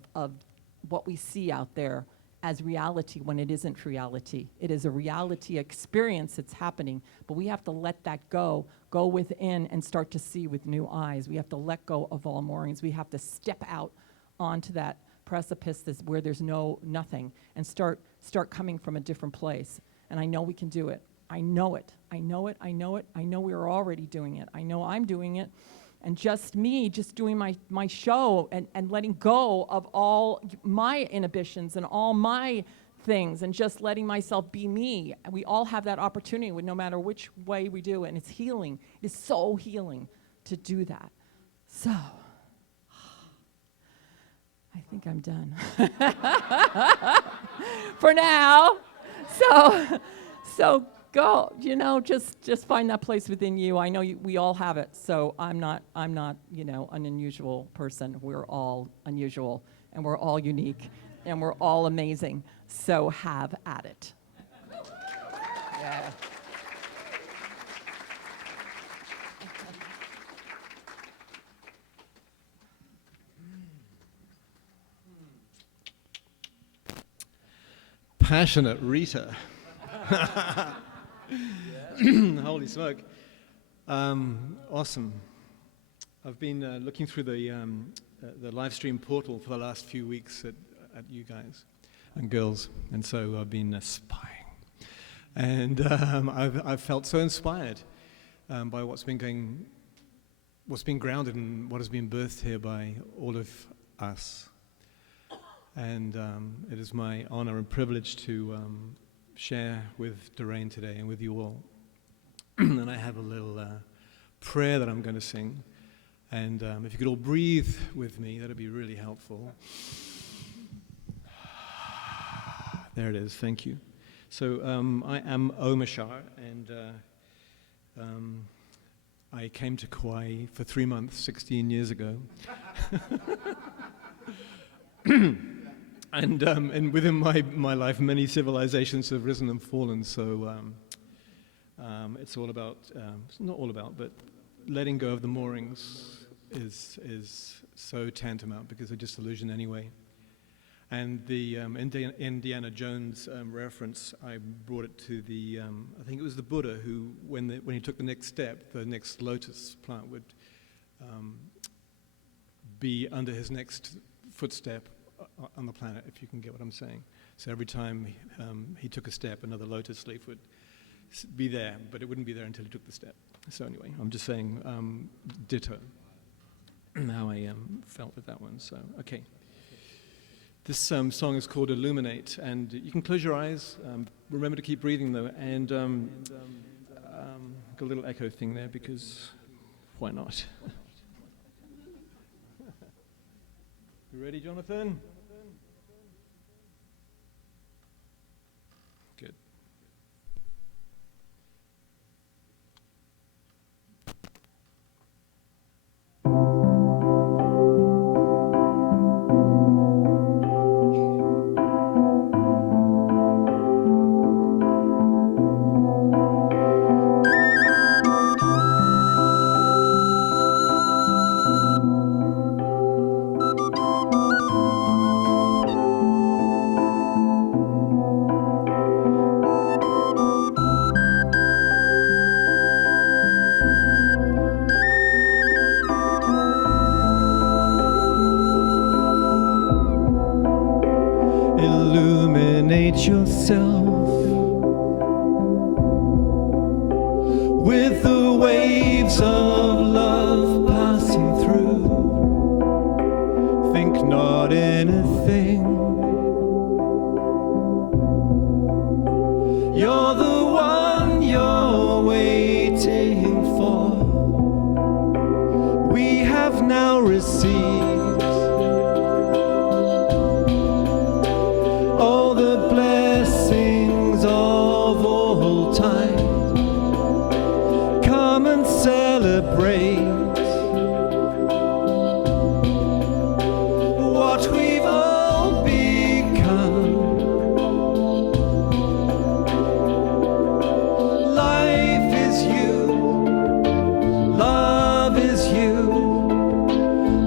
what we see out there as reality when it isn't reality. It is a reality experience that's happening, but we have to let that go within and start to see with new eyes. We have to let go of all moorings. We have to step out onto that precipice where there's nothing and start coming from a different place. And I know we can do it. I know it. I know it. I know it. I know we are already doing it. I know I'm doing it. And just doing my show and letting go of all my inhibitions and all my things and just letting myself be me. And we all have that opportunity no matter which way we do it. And it's healing. It is so healing to do that. So, I think I'm done. For now. So go, just find that place within you. I know we all have it, so I'm not, an unusual person. We're all unusual, and we're all unique, and we're all amazing. So have at it. Yeah. Passionate Rita. Holy smoke. Awesome. I've been looking through the live stream portal for the last few weeks at you guys and girls, and so I've been spying. And I've felt so inspired by what's been grounded and what has been birthed here by all of us. And it is my honor and privilege to share with Doreen today and with you all. And I have a little prayer that I'm going to sing. And if you could all breathe with me, that would be really helpful. There it is. Thank you. So I am Omashar, and I came to Kauai for 3 months 16 years ago. And within my life, many civilizations have risen and fallen. So it's all about, it's not all about, but letting go of the moorings is so tantamount because they're just illusion anyway. And the Indiana Jones reference, I brought it to the, I think it was the Buddha who, when he took the next step, the next lotus plant would be under his next footstep on the planet, if you can get what I'm saying. So every time he took a step, another lotus leaf would be there, but it wouldn't be there until he took the step. So anyway, I'm just saying ditto, how I felt with that one. So, okay. This song is called Illuminate, and you can close your eyes. Remember to keep breathing, though. And got a little echo thing there because why not? You ready, Jonathan? Good. Illuminate yourself with the waves of love passing through. Think not anything. You're the one you're waiting for. We have now received all the blessings of all time. Come and celebrate what we've all become. Life is you, love is you,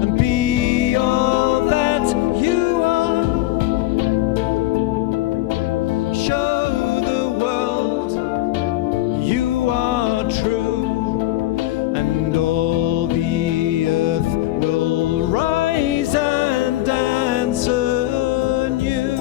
and be all that you are. Show the world you are true, and all the earth will rise and answer you.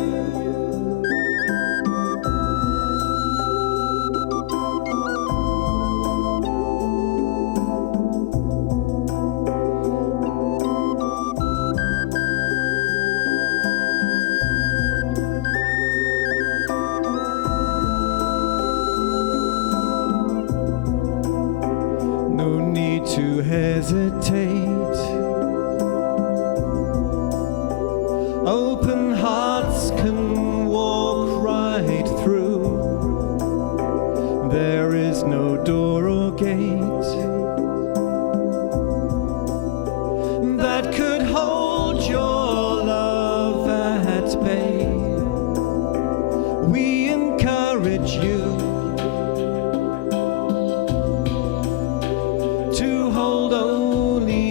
No need to hesitate. Open hearts can walk right through. There is no door or gate that could hold your love at bay. We encourage you to hold only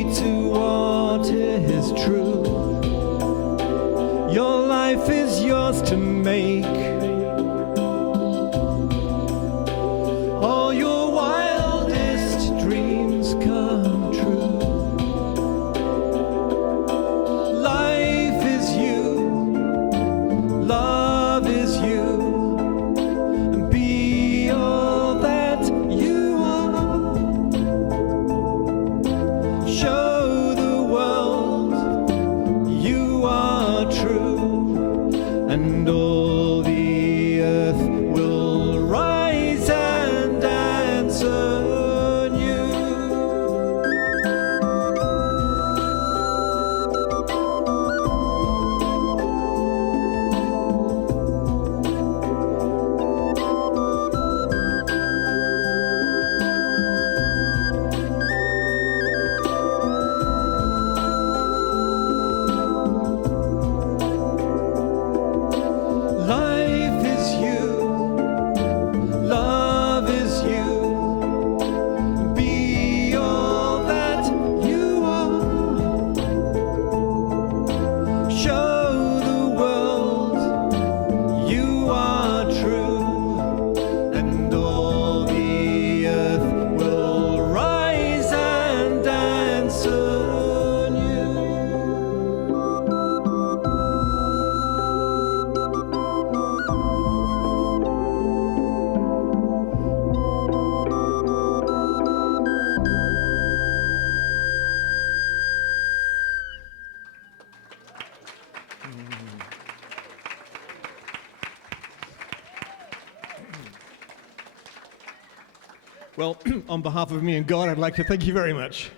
Well, on behalf of me and God, I'd like to thank you very much.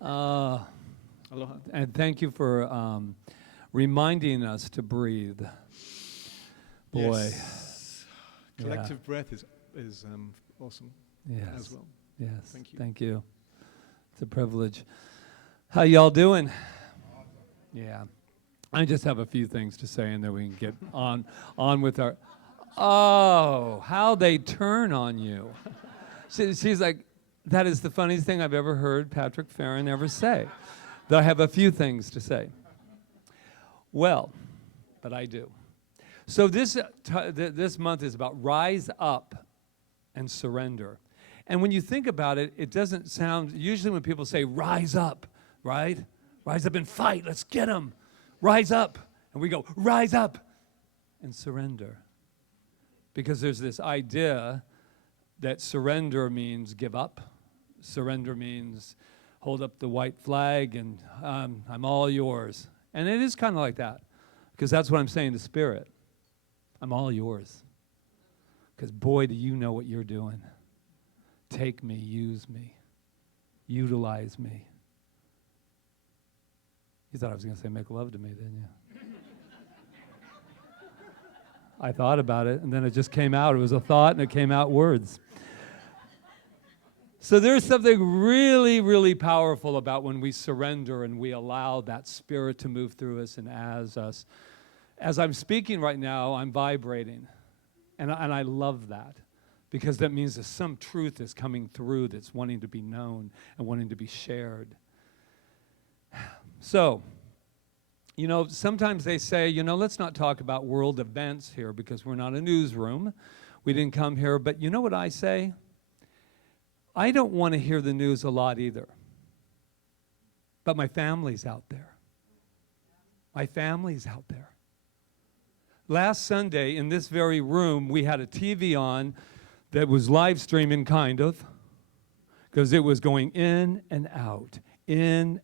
Aloha. And thank you for reminding us to breathe. Boy. Yes. Collective breath is awesome Yes. as well. Yes. Thank you. Thank you. It's a privilege. How y'all doing? Yeah. I just have a few things to say, and then we can get on with our. Oh, how they turn on you. She's like, that is the funniest thing I've ever heard Patrick Feren ever say. That I have a few things to say. Well, but I do. So this month is about rise up and surrender. And when you think about it, it doesn't sound, usually when people say rise up, right? Rise up and fight, let's get them. Rise up. And we go, rise up and surrender. Because there's this idea that surrender means give up. Surrender means hold up the white flag and I'm all yours. And it is kind of like that, because that's what I'm saying to Spirit. I'm all yours. Because boy, do you know what you're doing. Take me, use me, utilize me. You thought I was going to say make love to me, didn't you? I thought about it, and then it just came out. It was a thought, and it came out words. So there's something really, really powerful about when we surrender and we allow that Spirit to move through us and as us. As I'm speaking right now, I'm vibrating, and I love that, because that means that some truth is coming through that's wanting to be known and wanting to be shared. So, you know, sometimes they say, you know, let's not talk about world events here because we're not a newsroom. We didn't come here. But you know what I say? I don't want to hear the news a lot either. But my family's out there. My family's out there. Last Sunday, in this very room, we had a TV on that was live streaming, kind of, because it was going in and out, and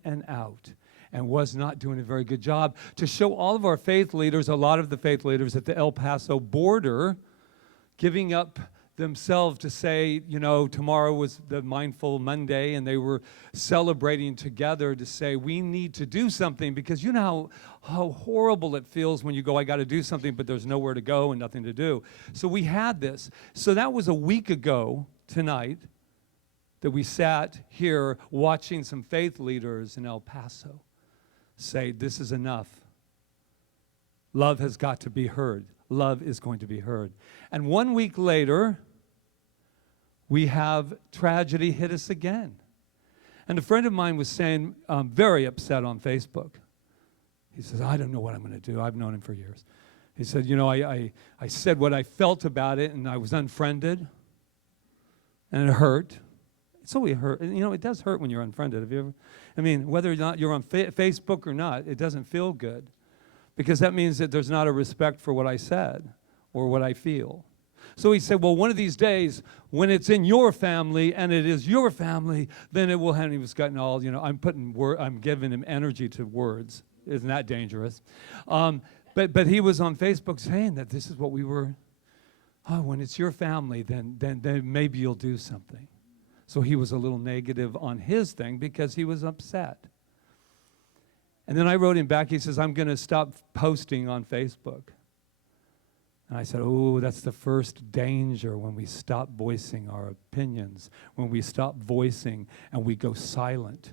was not doing a very good job to show all of our faith leaders, a lot of the faith leaders at the El Paso border, giving up themselves to say, you know, tomorrow was the Mindful Monday, and they were celebrating together to say, we need to do something, because you know how horrible it feels when you go, I got to do something, but there's nowhere to go and nothing to do. So we had this. So that was a week ago tonight that we sat here watching some faith leaders in El Paso say, this is enough. Love has got to be heard. Love is going to be heard. And 1 week later, we have tragedy hit us again. And a friend of mine was saying, very upset on Facebook. He says, I don't know what I'm going to do. I've known him for years. He said, you know, I said what I felt about it, and I was unfriended, and it hurt. So it hurt. You know, it does hurt when you're unfriended. Have you ever? I mean, whether or not you're on Facebook or not, it doesn't feel good, because that means that there's not a respect for what I said or what I feel. So he said, well, one of these days, when it's in your family and it is your family, then it will have. And he was getting all, you know, I'm giving him energy to words. Isn't that dangerous? But he was on Facebook saying that this is what we were. Oh, when it's your family, then maybe you'll do something. So he was a little negative on his thing because he was upset. And then I wrote him back. He says, I'm going to stop posting on Facebook. And I said, oh, that's the first danger, when we stop voicing our opinions, when we stop voicing and we go silent.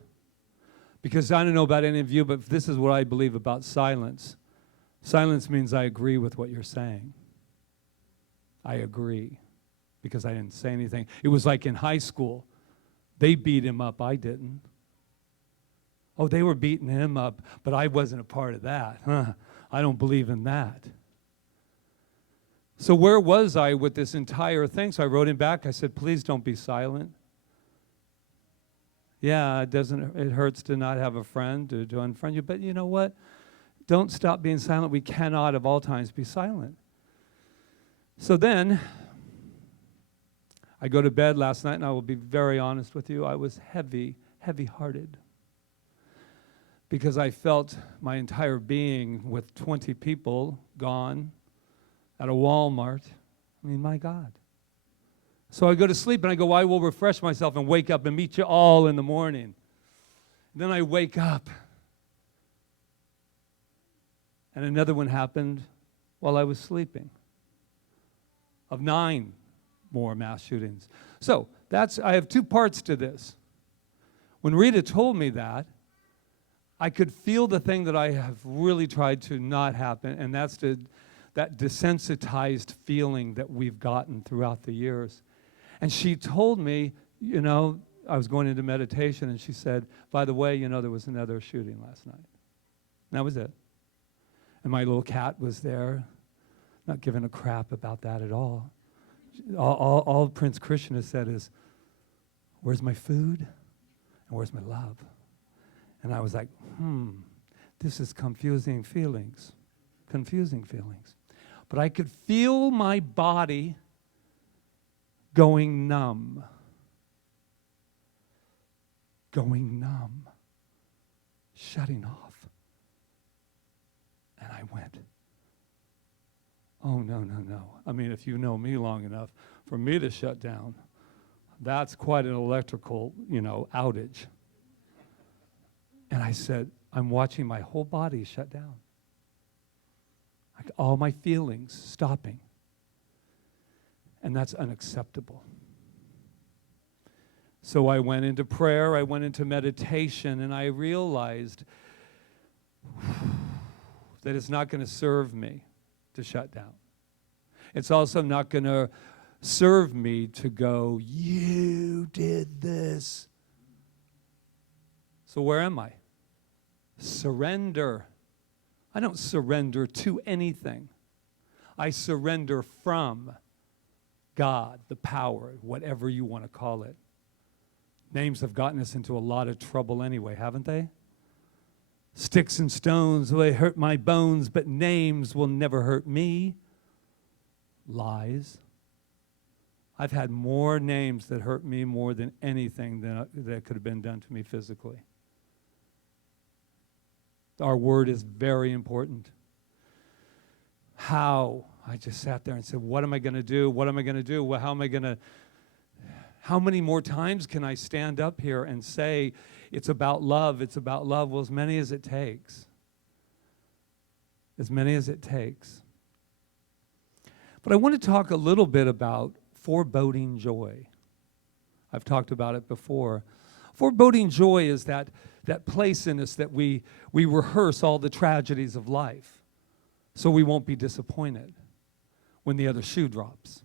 Because I don't know about any of you, but this is what I believe about silence. Silence means I agree with what you're saying. I agree, because I didn't say anything. It was like in high school. They beat him up. I didn't. Oh, they were beating him up, but I wasn't a part of that. I don't believe in that. So where was I with this entire thing? So I wrote him back. I said, please don't be silent. Yeah, it hurts to not have a friend or to unfriend you, but you know what? Don't stop being silent. We cannot of all times be silent. So then, I go to bed last night, and I will be very honest with you, I was heavy-hearted. Because I felt my entire being with 20 people gone at a Walmart. I mean, my God. So I go to sleep and I go, I will refresh myself and wake up and meet you all in the morning. Then I wake up. And another one happened while I was sleeping. Of 9 more mass shootings. So I have 2 parts to this. When Rita told me that, I could feel the thing that I have really tried to not happen, and that's that desensitized feeling that we've gotten throughout the years. And she told me, I was going into meditation, and she said, by the way, there was another shooting last night. And that was it. And my little cat was there, not giving a crap about that at all. All Prince Christian has said is, where's my food and where's my love? And I was like, this is confusing feelings. But I could feel my body going numb, shutting off. And I went, oh, no. I mean, if you know me long enough, for me to shut down, that's quite an electrical, outage. And I said, I'm watching my whole body shut down. Like all my feelings stopping. And that's unacceptable. So I went into prayer, I went into meditation, and I realized that it's not going to serve me to shut down. It's also not going to serve me to go, you did this. So where am I? Surrender. I don't surrender to anything. I surrender from God, the power, whatever you want to call it. Names have gotten us into a lot of trouble anyway, haven't they? Sticks and stones will hurt my bones, but names will never hurt me. Lies. I've had more names that hurt me more than anything that could have been done to me physically. Our word is very important. How? I just sat there and said, what am I going to do? What am I going to do? Well, how many more times can I stand up here and say, it's about love, it's about love? Well, as many as it takes. As many as it takes. But I want to talk a little bit about foreboding joy. I've talked about it before. Foreboding joy is that place in us that we rehearse all the tragedies of life so we won't be disappointed when the other shoe drops.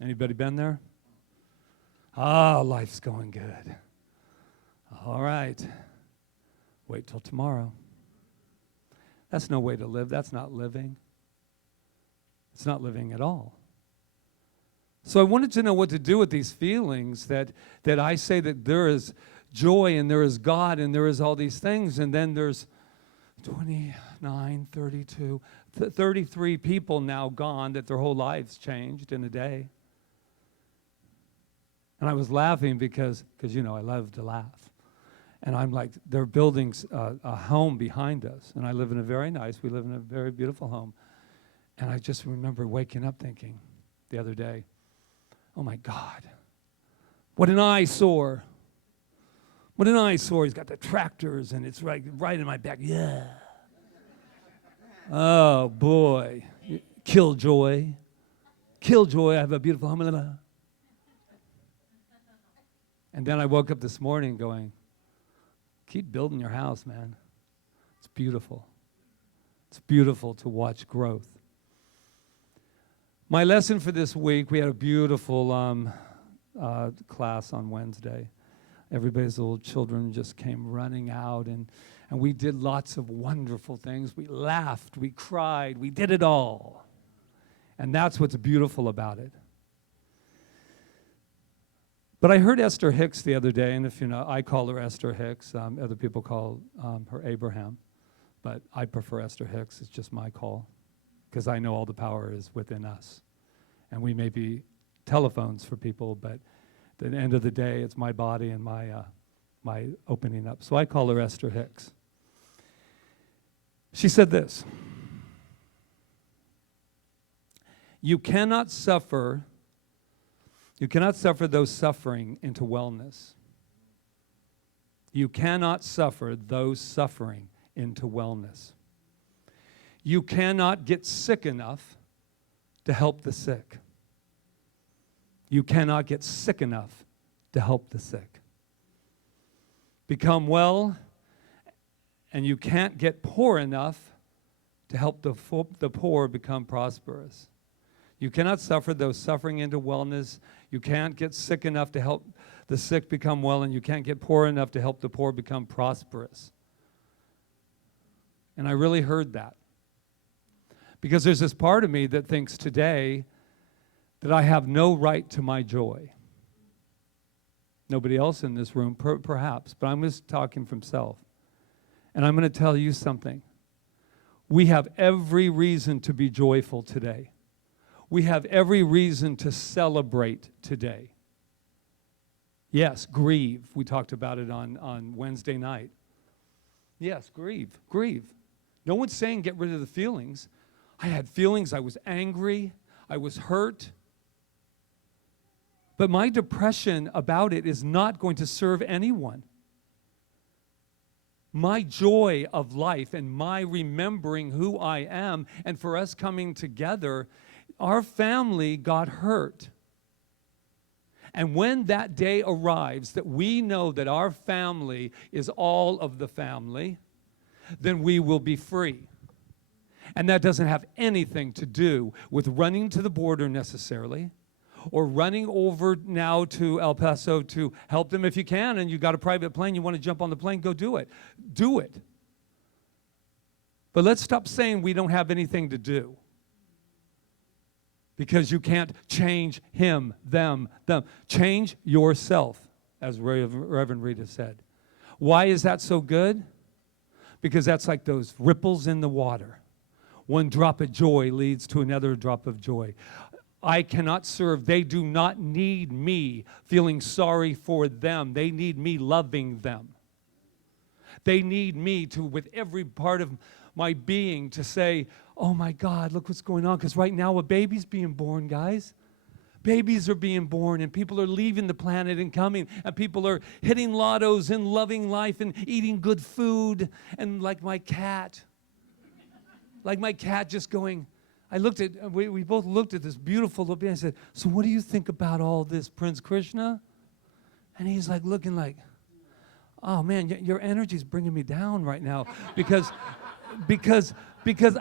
Anybody been there? Life's going good. All right. Wait till tomorrow. That's no way to live. That's not living. It's not living at all. So I wanted to know what to do with these feelings that I say that there is joy and there is God and there is all these things, and then there's 29, 32, 33 people now gone that their whole lives changed in a day. And I was laughing because I love to laugh. And I'm like, they're building a home behind us. And we live in a very beautiful home. And I just remember waking up thinking the other day, oh my God, what an eyesore. What an eyesore. He's got the tractors and it's right in my back. Yeah. Oh boy. Killjoy. I have a beautiful home. And then I woke up this morning going, keep building your house, man. It's beautiful. It's beautiful to watch growth. My lesson for this week, we had a beautiful class on Wednesday. Everybody's little children just came running out, and we did lots of wonderful things. We laughed, we cried, we did it all. And that's what's beautiful about it. But I heard Esther Hicks the other day, and if you know, I call her Esther Hicks. Other people call her Abraham, but I prefer Esther Hicks. It's just my call, because I know all the power is within us. And we may be telephones for people, but at the end of the day, it's my body and my opening up. So I call her Esther Hicks. She said this: You cannot suffer those suffering into wellness. You cannot suffer those suffering into wellness. You cannot get sick enough to help the sick. You cannot get sick enough to help the sick. Become well, and you can't get poor enough to help the poor become prosperous. You cannot suffer those suffering into wellness. You can't get sick enough to help the sick become well, and you can't get poor enough to help the poor become prosperous. And I really heard that. Because there's this part of me that thinks today that I have no right to my joy. Nobody else in this room, perhaps, but I'm just talking from self. And I'm going to tell you something. We have every reason to be joyful today. We have every reason to celebrate today. Yes, grieve. We talked about it on Wednesday night. Yes, grieve. No one's saying get rid of the feelings. I had feelings. I was angry. I was hurt. But my depression about it is not going to serve anyone. My joy of life and my remembering who I am, and for us coming together, our family got hurt. And when that day arrives that we know that our family is all of the family, then we will be free. And that doesn't have anything to do with running to the border necessarily, or running over now to El Paso to help them if you can, and you got a private plane, you want to jump on the plane, go do it. Do it. But let's stop saying we don't have anything to do. Because you can't change him, them. Change yourself, as Reverend Rita said. Why is that so good? Because that's like those ripples in the water. One drop of joy leads to another drop of joy. I cannot serve. They do not need me feeling sorry for them. They need me loving them. They need me to, with every part of my being, to say, oh my God, look what's going on. Because right now a baby's being born, guys. Babies are being born, and people are leaving the planet and coming, and people are hitting lottos and loving life and eating good food. And like my cat just going, we both looked at this beautiful little baby. I said, so what do you think about all this, Prince Krishna? And he's like looking like, oh man, your energy's bringing me down right now because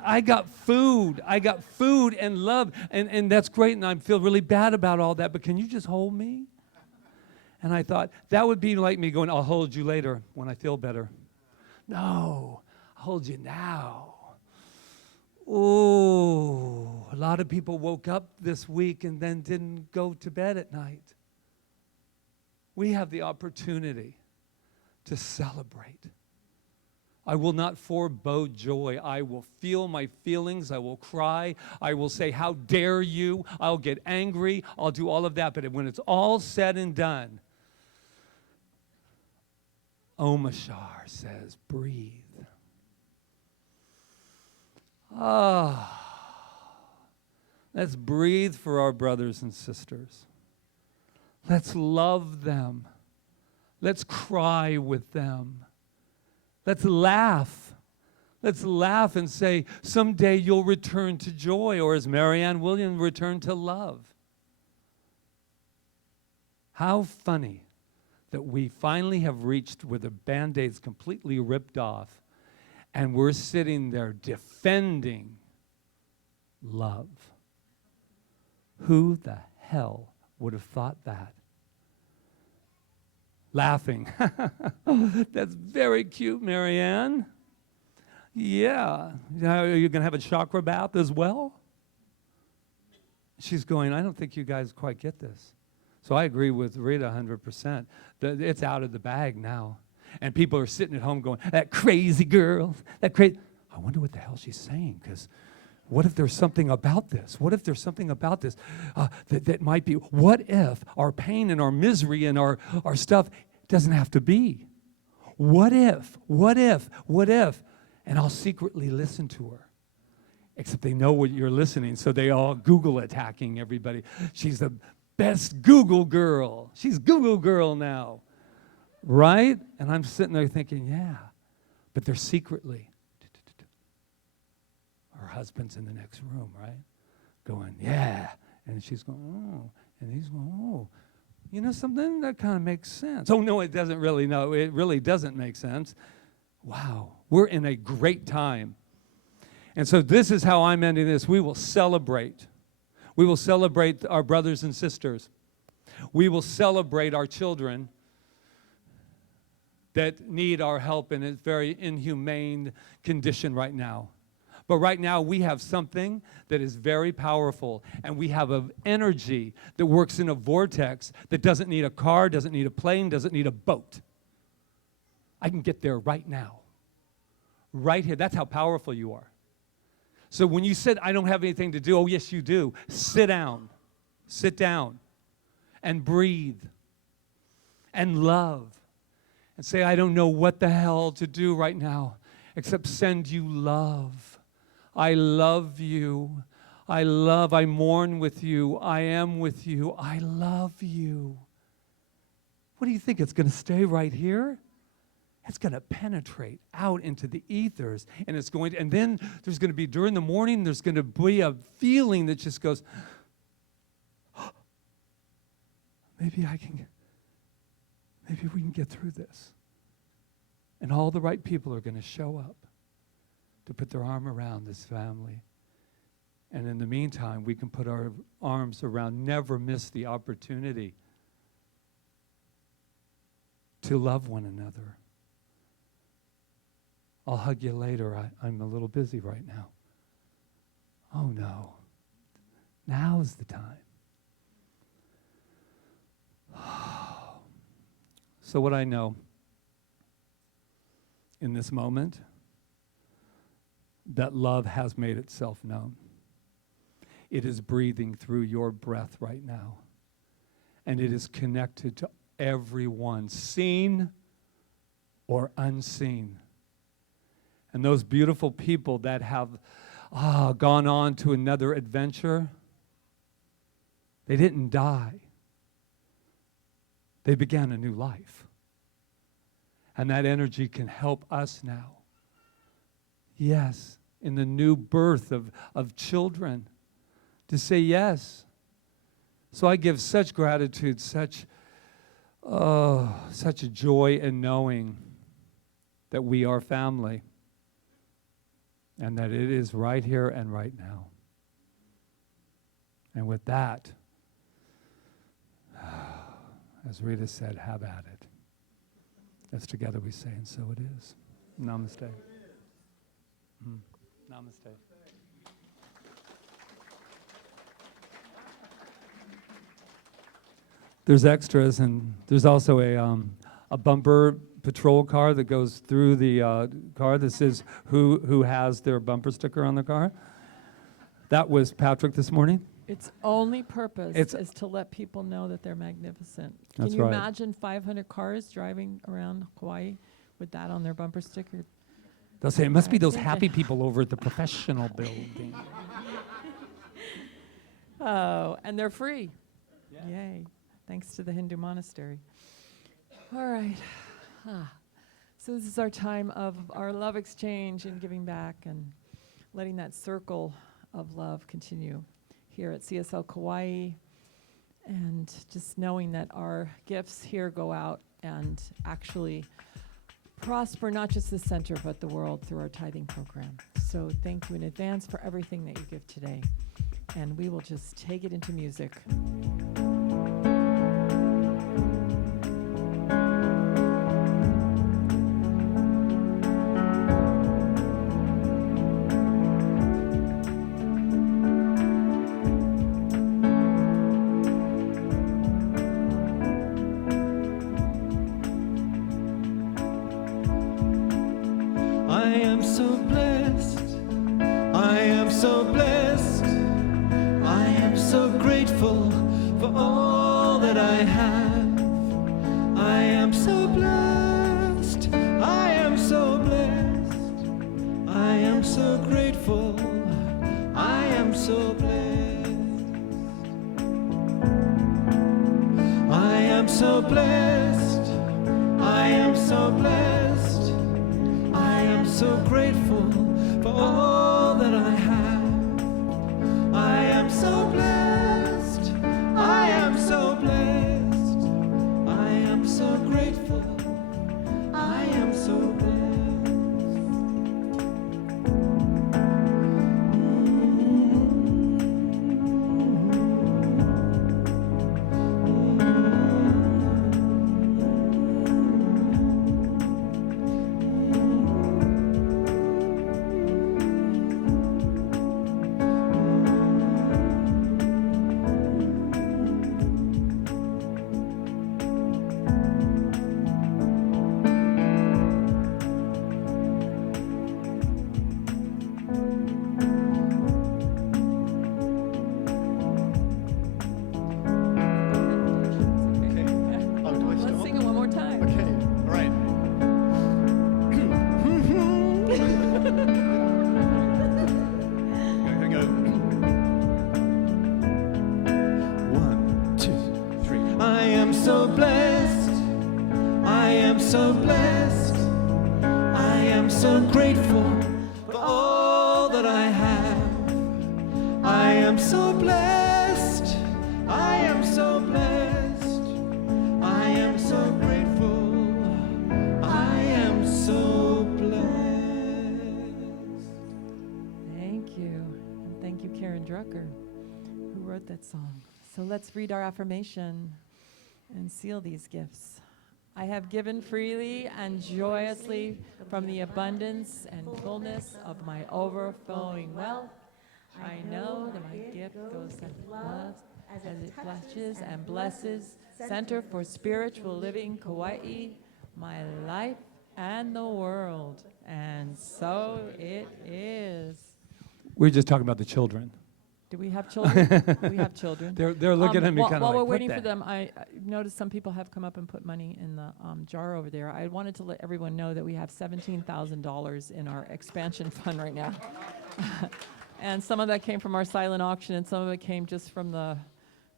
I got food and love, and that's great, and I feel really bad about all that, but can you just hold me? And I thought, that would be like me going, I'll hold you later when I feel better. No, I'll hold you now. Oh, a lot of people woke up this week and then didn't go to bed at night. We have the opportunity to celebrate. I will not forebode joy. I will feel my feelings. I will cry. I will say, how dare you? I'll get angry. I'll do all of that. But when it's all said and done, Omashar says, breathe. Let's breathe for our brothers and sisters. Let's love them. Let's cry with them. Let's laugh. Let's laugh and say, someday you'll return to joy, or as Marianne Williams, return to love. How funny that we finally have reached where the Band-Aid's completely ripped off, and we're sitting there defending love. Who the hell would have thought that? Laughing. That's very cute, Marianne. Yeah. Are you going to have a chakra bath as well? She's going, I don't think you guys quite get this. So I agree with Rita 100%. It's out of the bag now. And people are sitting at home going, that crazy girl, that crazy. I wonder what the hell she's saying, because what if there's something about this? What if there's something about this that might be? What if our pain and our misery and our stuff doesn't have to be? What if? And I'll secretly listen to her. except they know what you're listening, so they all Google attacking everybody. She's the best Google girl. She's Google girl now, right? And I'm sitting there thinking, yeah, but they're secretly, her husband's in the next room, right? Going, yeah. And she's going, oh. And he's going, oh. You know something? That kind of makes sense. Oh, no, it doesn't really. No, it really doesn't make sense. Wow. We're in a great time. And so this is how I'm ending this. We will celebrate. We will celebrate our brothers and sisters. We will celebrate our children that need our help in a very inhumane condition right now. But right now, we have something that is very powerful, and we have an energy that works in a vortex that doesn't need a car, doesn't need a plane, doesn't need a boat. I can get there right now, right here. That's how powerful you are. So when you said, I don't have anything to do, oh, yes, you do. Sit down, and breathe, and love, and say, I don't know what the hell to do right now except send you love. I love you. I mourn with you. I am with you. I love you. What do you think? It's going to stay right here? It's going to penetrate out into the ethers. And it's going to, and then there's going to be, during the morning, there's going to be a feeling that just goes, oh, maybe we can get through this. And all the right people are going to show up to put their arm around this family. And in the meantime, we can put our arms around, never miss the opportunity to love one another. I'll hug you later. I'm a little busy right now. Oh no, now's the time. So what I know in this moment, that love has made itself known. It is breathing through your breath right now. And it is connected to everyone, seen or unseen. And those beautiful people that have gone on to another adventure, they didn't die. They began a new life. And that energy can help us now. Yes, in the new birth of children, to say yes. So I give such gratitude, such a joy in knowing that we are family and that it is right here and right now. And with that, as Rita said, have at it. As together we say, and so it is. Namaste. Namaste. There's extras, and there's also a bumper patrol car that goes through the car that says who has their bumper sticker on the car. That was Patrick this morning. Its only purpose is to let people know that they're magnificent. That's Can you right. imagine 500 cars driving around Kauai with that on their bumper sticker? They'll say, it must be those happy people over at the professional building. Oh, and they're free. Yeah. Yay. Thanks to the Hindu monastery. All right. So this is our time of our love exchange and giving back and letting that circle of love continue here at CSL Kauai, and just knowing that our gifts here go out and actually prosper not just the center but the world through our tithing program. So thank you in advance for everything that you give today. And we will just take it into music. I am so blessed. I am so blessed. I am so grateful for all that I have. I am so blessed. I am so blessed. I am so grateful. so blessed. I am so blessed. I am so grateful for all that I have. I am so blessed. I am so blessed. I am so grateful. I am so blessed. Let's sing it one more time. Okay, all right. Here we go. 1, 2, 3. I am so blessed. I am so blessed. I am so grateful for all that I have. I am so blessed. I am so blessed. I am so grateful. I am so blessed. Thank you. And thank you, Karen Drucker, who wrote that song. So let's read our affirmation and seal these gifts. I have given freely and joyously from the abundance and fullness of my overflowing wealth. I know that my gift goes and loves as it touches and blesses Center for Spiritual Living Kauai, my life and the world. And so it is. We're just talking about the children. Do we have children? We have children. They're looking at me while, kind of while like, we're "What waiting the-" for them, I noticed some people have come up and put money in the jar over there. I wanted to let everyone know that we have $17,000 in our expansion fund right now. And some of that came from our silent auction, and some of it came just from the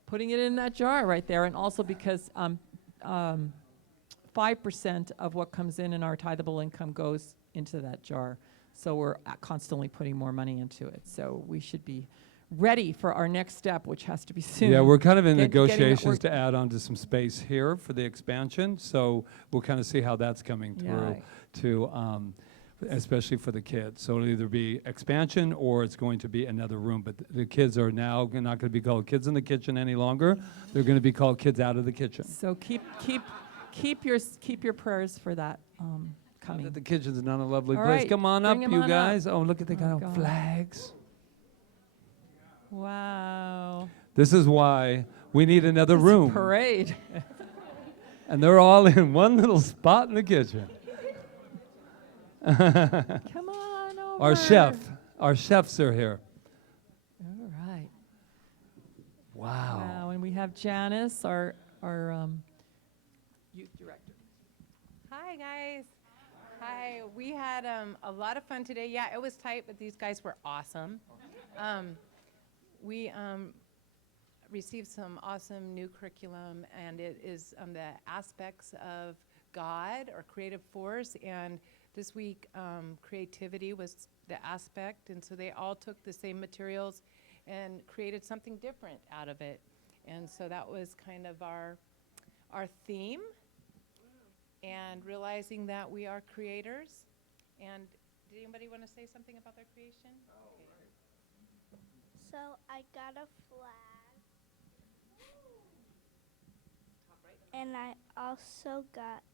putting it in that jar right there, and also because 5% of what comes in our tithable income goes into that jar. So we're constantly putting more money into it. So we should be ready for our next step, which has to be soon. Yeah, we're kind of in Getting it negotiations work- to add on to some space here for the expansion. So we'll kind of see how that's coming through to, especially for the kids. So it'll either be expansion or it's going to be another room. But the kids are now not going to be called kids in the kitchen any longer. They're going to be called kids out of the kitchen. So keep your prayers for that coming. The kitchen's not a lovely All place. right, Come on bring up, 'em you on up. guys. Oh, look at the Oh, kind of God. flags. Wow. This is why we need another It's a room. parade. And they're all in one little spot in the kitchen. Come on over. Our chefs are here. All right. Wow. Wow. And we have Janice, our youth director. Hi, guys. Hi. We had a lot of fun today. Yeah, it was tight, but these guys were awesome. We received some awesome new curriculum, and it is the aspects of God or creative force. And this week, creativity was the aspect, and so they all took the same materials and created something different out of it. And so that was kind of our theme. And realizing that we are creators. And did anybody want to say something about their creation? So I got a flag. And I also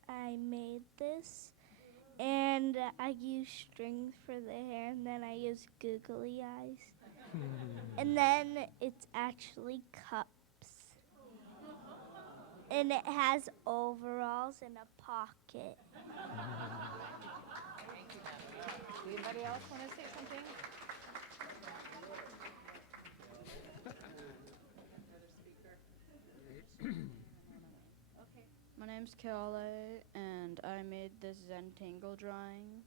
I made this. And I used strings for the hair, and then I used googly eyes. And then it's actually cups. And it has overalls and a pocket. Anybody else want to say something? My name's Kaua'i, and I made this Zentangle drawing.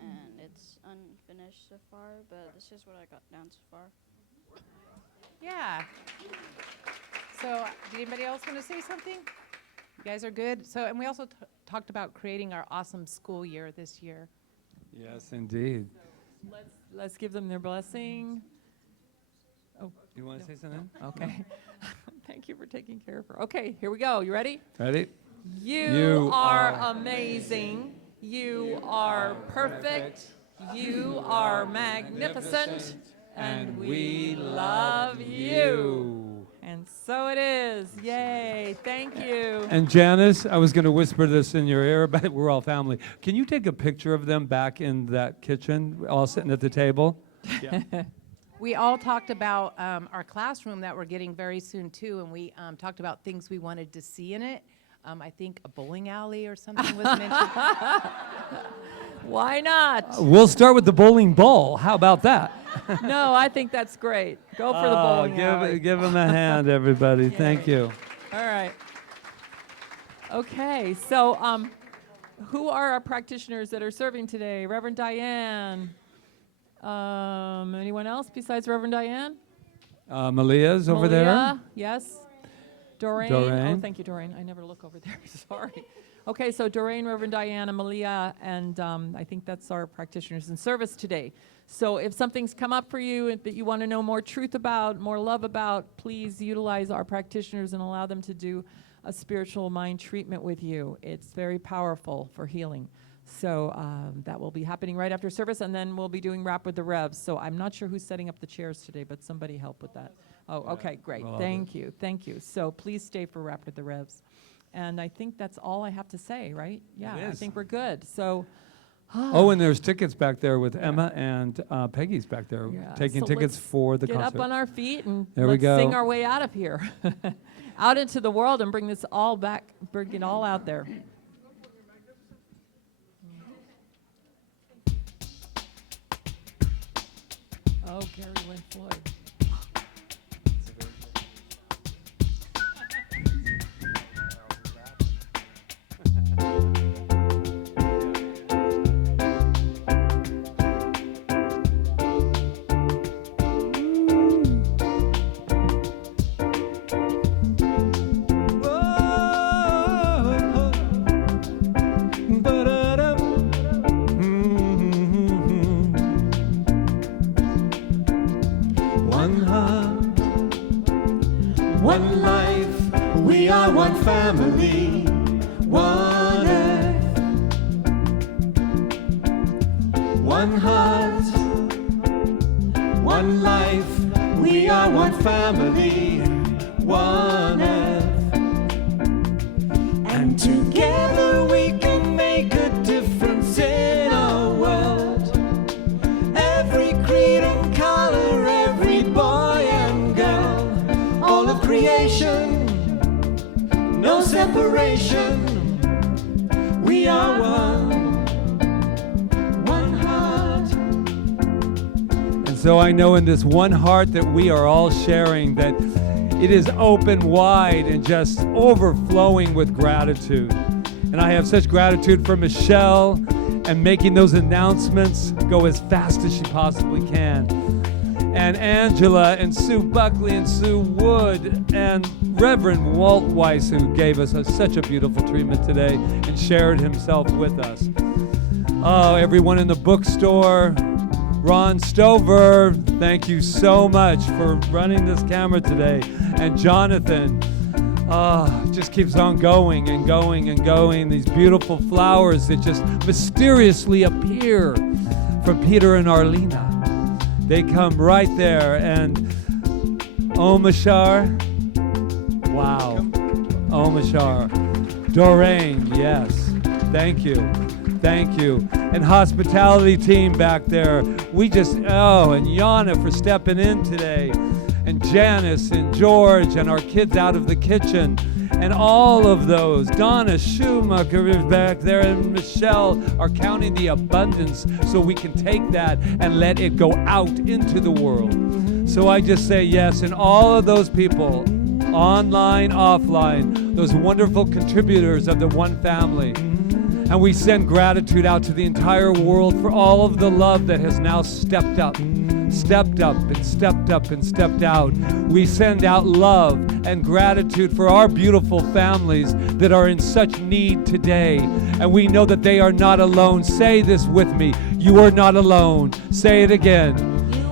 And it's unfinished so far, but this is what I got down so far. Yeah. So So, did anybody else want to say something? You guys are good. So, and we also talked about creating our awesome school year this year. Yes, indeed. Let's give them their blessing. Oh, You want to say something? okay. Thank you for taking care of her. Okay, here we go. You ready? Ready? You are amazing. You are perfect. You are magnificent. And we love you. And so it is. Yay. Thank you. And Janice, I was going to whisper this in your ear, but we're all family. Can you take a picture of them back in that kitchen, all sitting at the table? Yeah. We all talked about our classroom that we're getting very soon too, and we talked about things we wanted to see in it. I think a bowling alley or something was mentioned. Why not? We'll start with the bowling ball. How about that? No, I think that's great. Go for the bowling alley. Give them a hand, everybody. Thank you. All right. Okay, so who are our practitioners that are serving today? Reverend Diane. Anyone else besides Reverend Diane? Malia's over there. Malia, yes. Doreen. Oh, Doreen. thank you, Doreen. I never look over there. Sorry. Okay, so Doreen, Reverend Diana, Malia, and I think that's our practitioners in service today. So if something's come up for you that you want to know more truth about, more love about, please utilize our practitioners and allow them to do a spiritual mind treatment with you. It's very powerful for healing. So that will be happening right after service, and then we'll be doing Rap with the Revs. So I'm not sure who's setting up the chairs today, but somebody help with that. Oh, okay, great. Thank you. Thank you. So please stay for Rap with the Revs. And I think that's all I have to say, right? Yeah, I think we're good. So. Oh, and there's tickets back there with Emma and Peggy's back there taking so tickets let's for the get concert. up on our feet and There we let's go. sing our way out of here. Out into the world and bring this all back, bring it all out there. Oh, Gary Lynn Floyd. One heart, one life, we are one family, one earth. One heart, one life, we are one family, one earth. And together we can make a difference in our world. Every creed and color, every boy and girl, all of creation, no separation. We are one heart. And so I know in this one heart that we are all sharing that it is open wide and just overflowing with gratitude. And I have such gratitude for Michelle and making those announcements go as fast as she possibly can. And Angela and Sue Buckley and Sue Wood and Reverend Walt Weiss, who gave us such a beautiful treatment today and shared himself with us. Oh, everyone in the bookstore, Ron Stover, thank you so much for running this camera today. And Jonathan, just keeps on going and going and going. These beautiful flowers that just mysteriously appear from Peter and Arlena. They come right there. And Omashar, wow. Omashar. Doreen, yes. Thank you. Thank you. And hospitality team back there. We just, and Yana for stepping in today. And Janice and George and our kids out of the kitchen. And all of those. Donna Schumacher is back there and Michelle are counting the abundance so we can take that and let it go out into the world. So I just say yes. And all of those people, online, offline, those wonderful contributors of the One Family. And we send gratitude out to the entire world for all of the love that has now stepped up stepped up and stepped up and stepped out. We send out love and gratitude for our beautiful families that are in such need today. And we know that they are not alone. Say this with me. You are not alone. Say it again.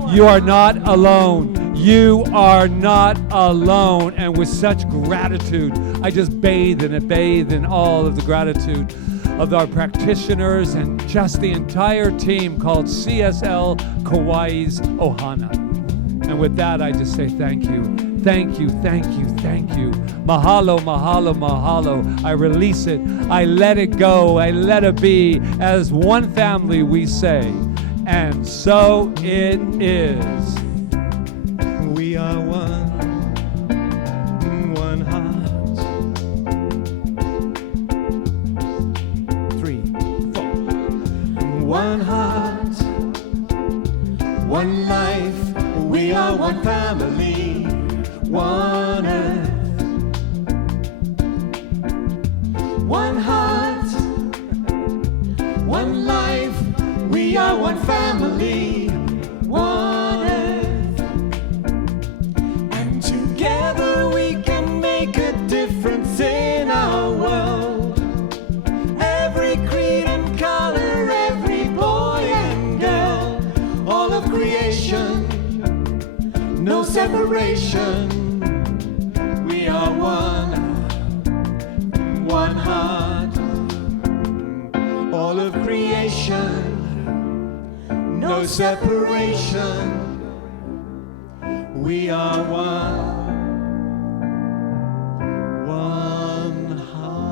You are not alone. You are not alone. And with such gratitude, I just bathe in all of the gratitude of our practitioners and just the entire team called CSL Kauai's Ohana. And with that, I just say thank you. Thank you, thank you, thank you. Mahalo, mahalo, mahalo. I release it. I let it go. I let it be. As one family, we say, and so it is. We are one heart. 3, 4. One heart, one life. We are one family, one earth. One heart, one life. We are one family, one earth. And together we can make a difference in our world. Every creed and color, every boy and girl, all of creation, no separation. We are one heart. All of creation, no separation. We are one heart.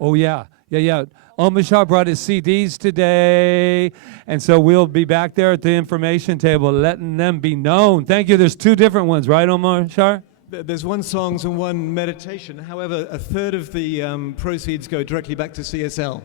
Oh, yeah. Yeah. Omashar brought his CDs today, and so we'll be back there at the information table letting them be known. Thank you. There's 2 different ones, right, Omashar? There's 1 songs and 1 meditation. However, a third of the proceeds go directly back to CSL.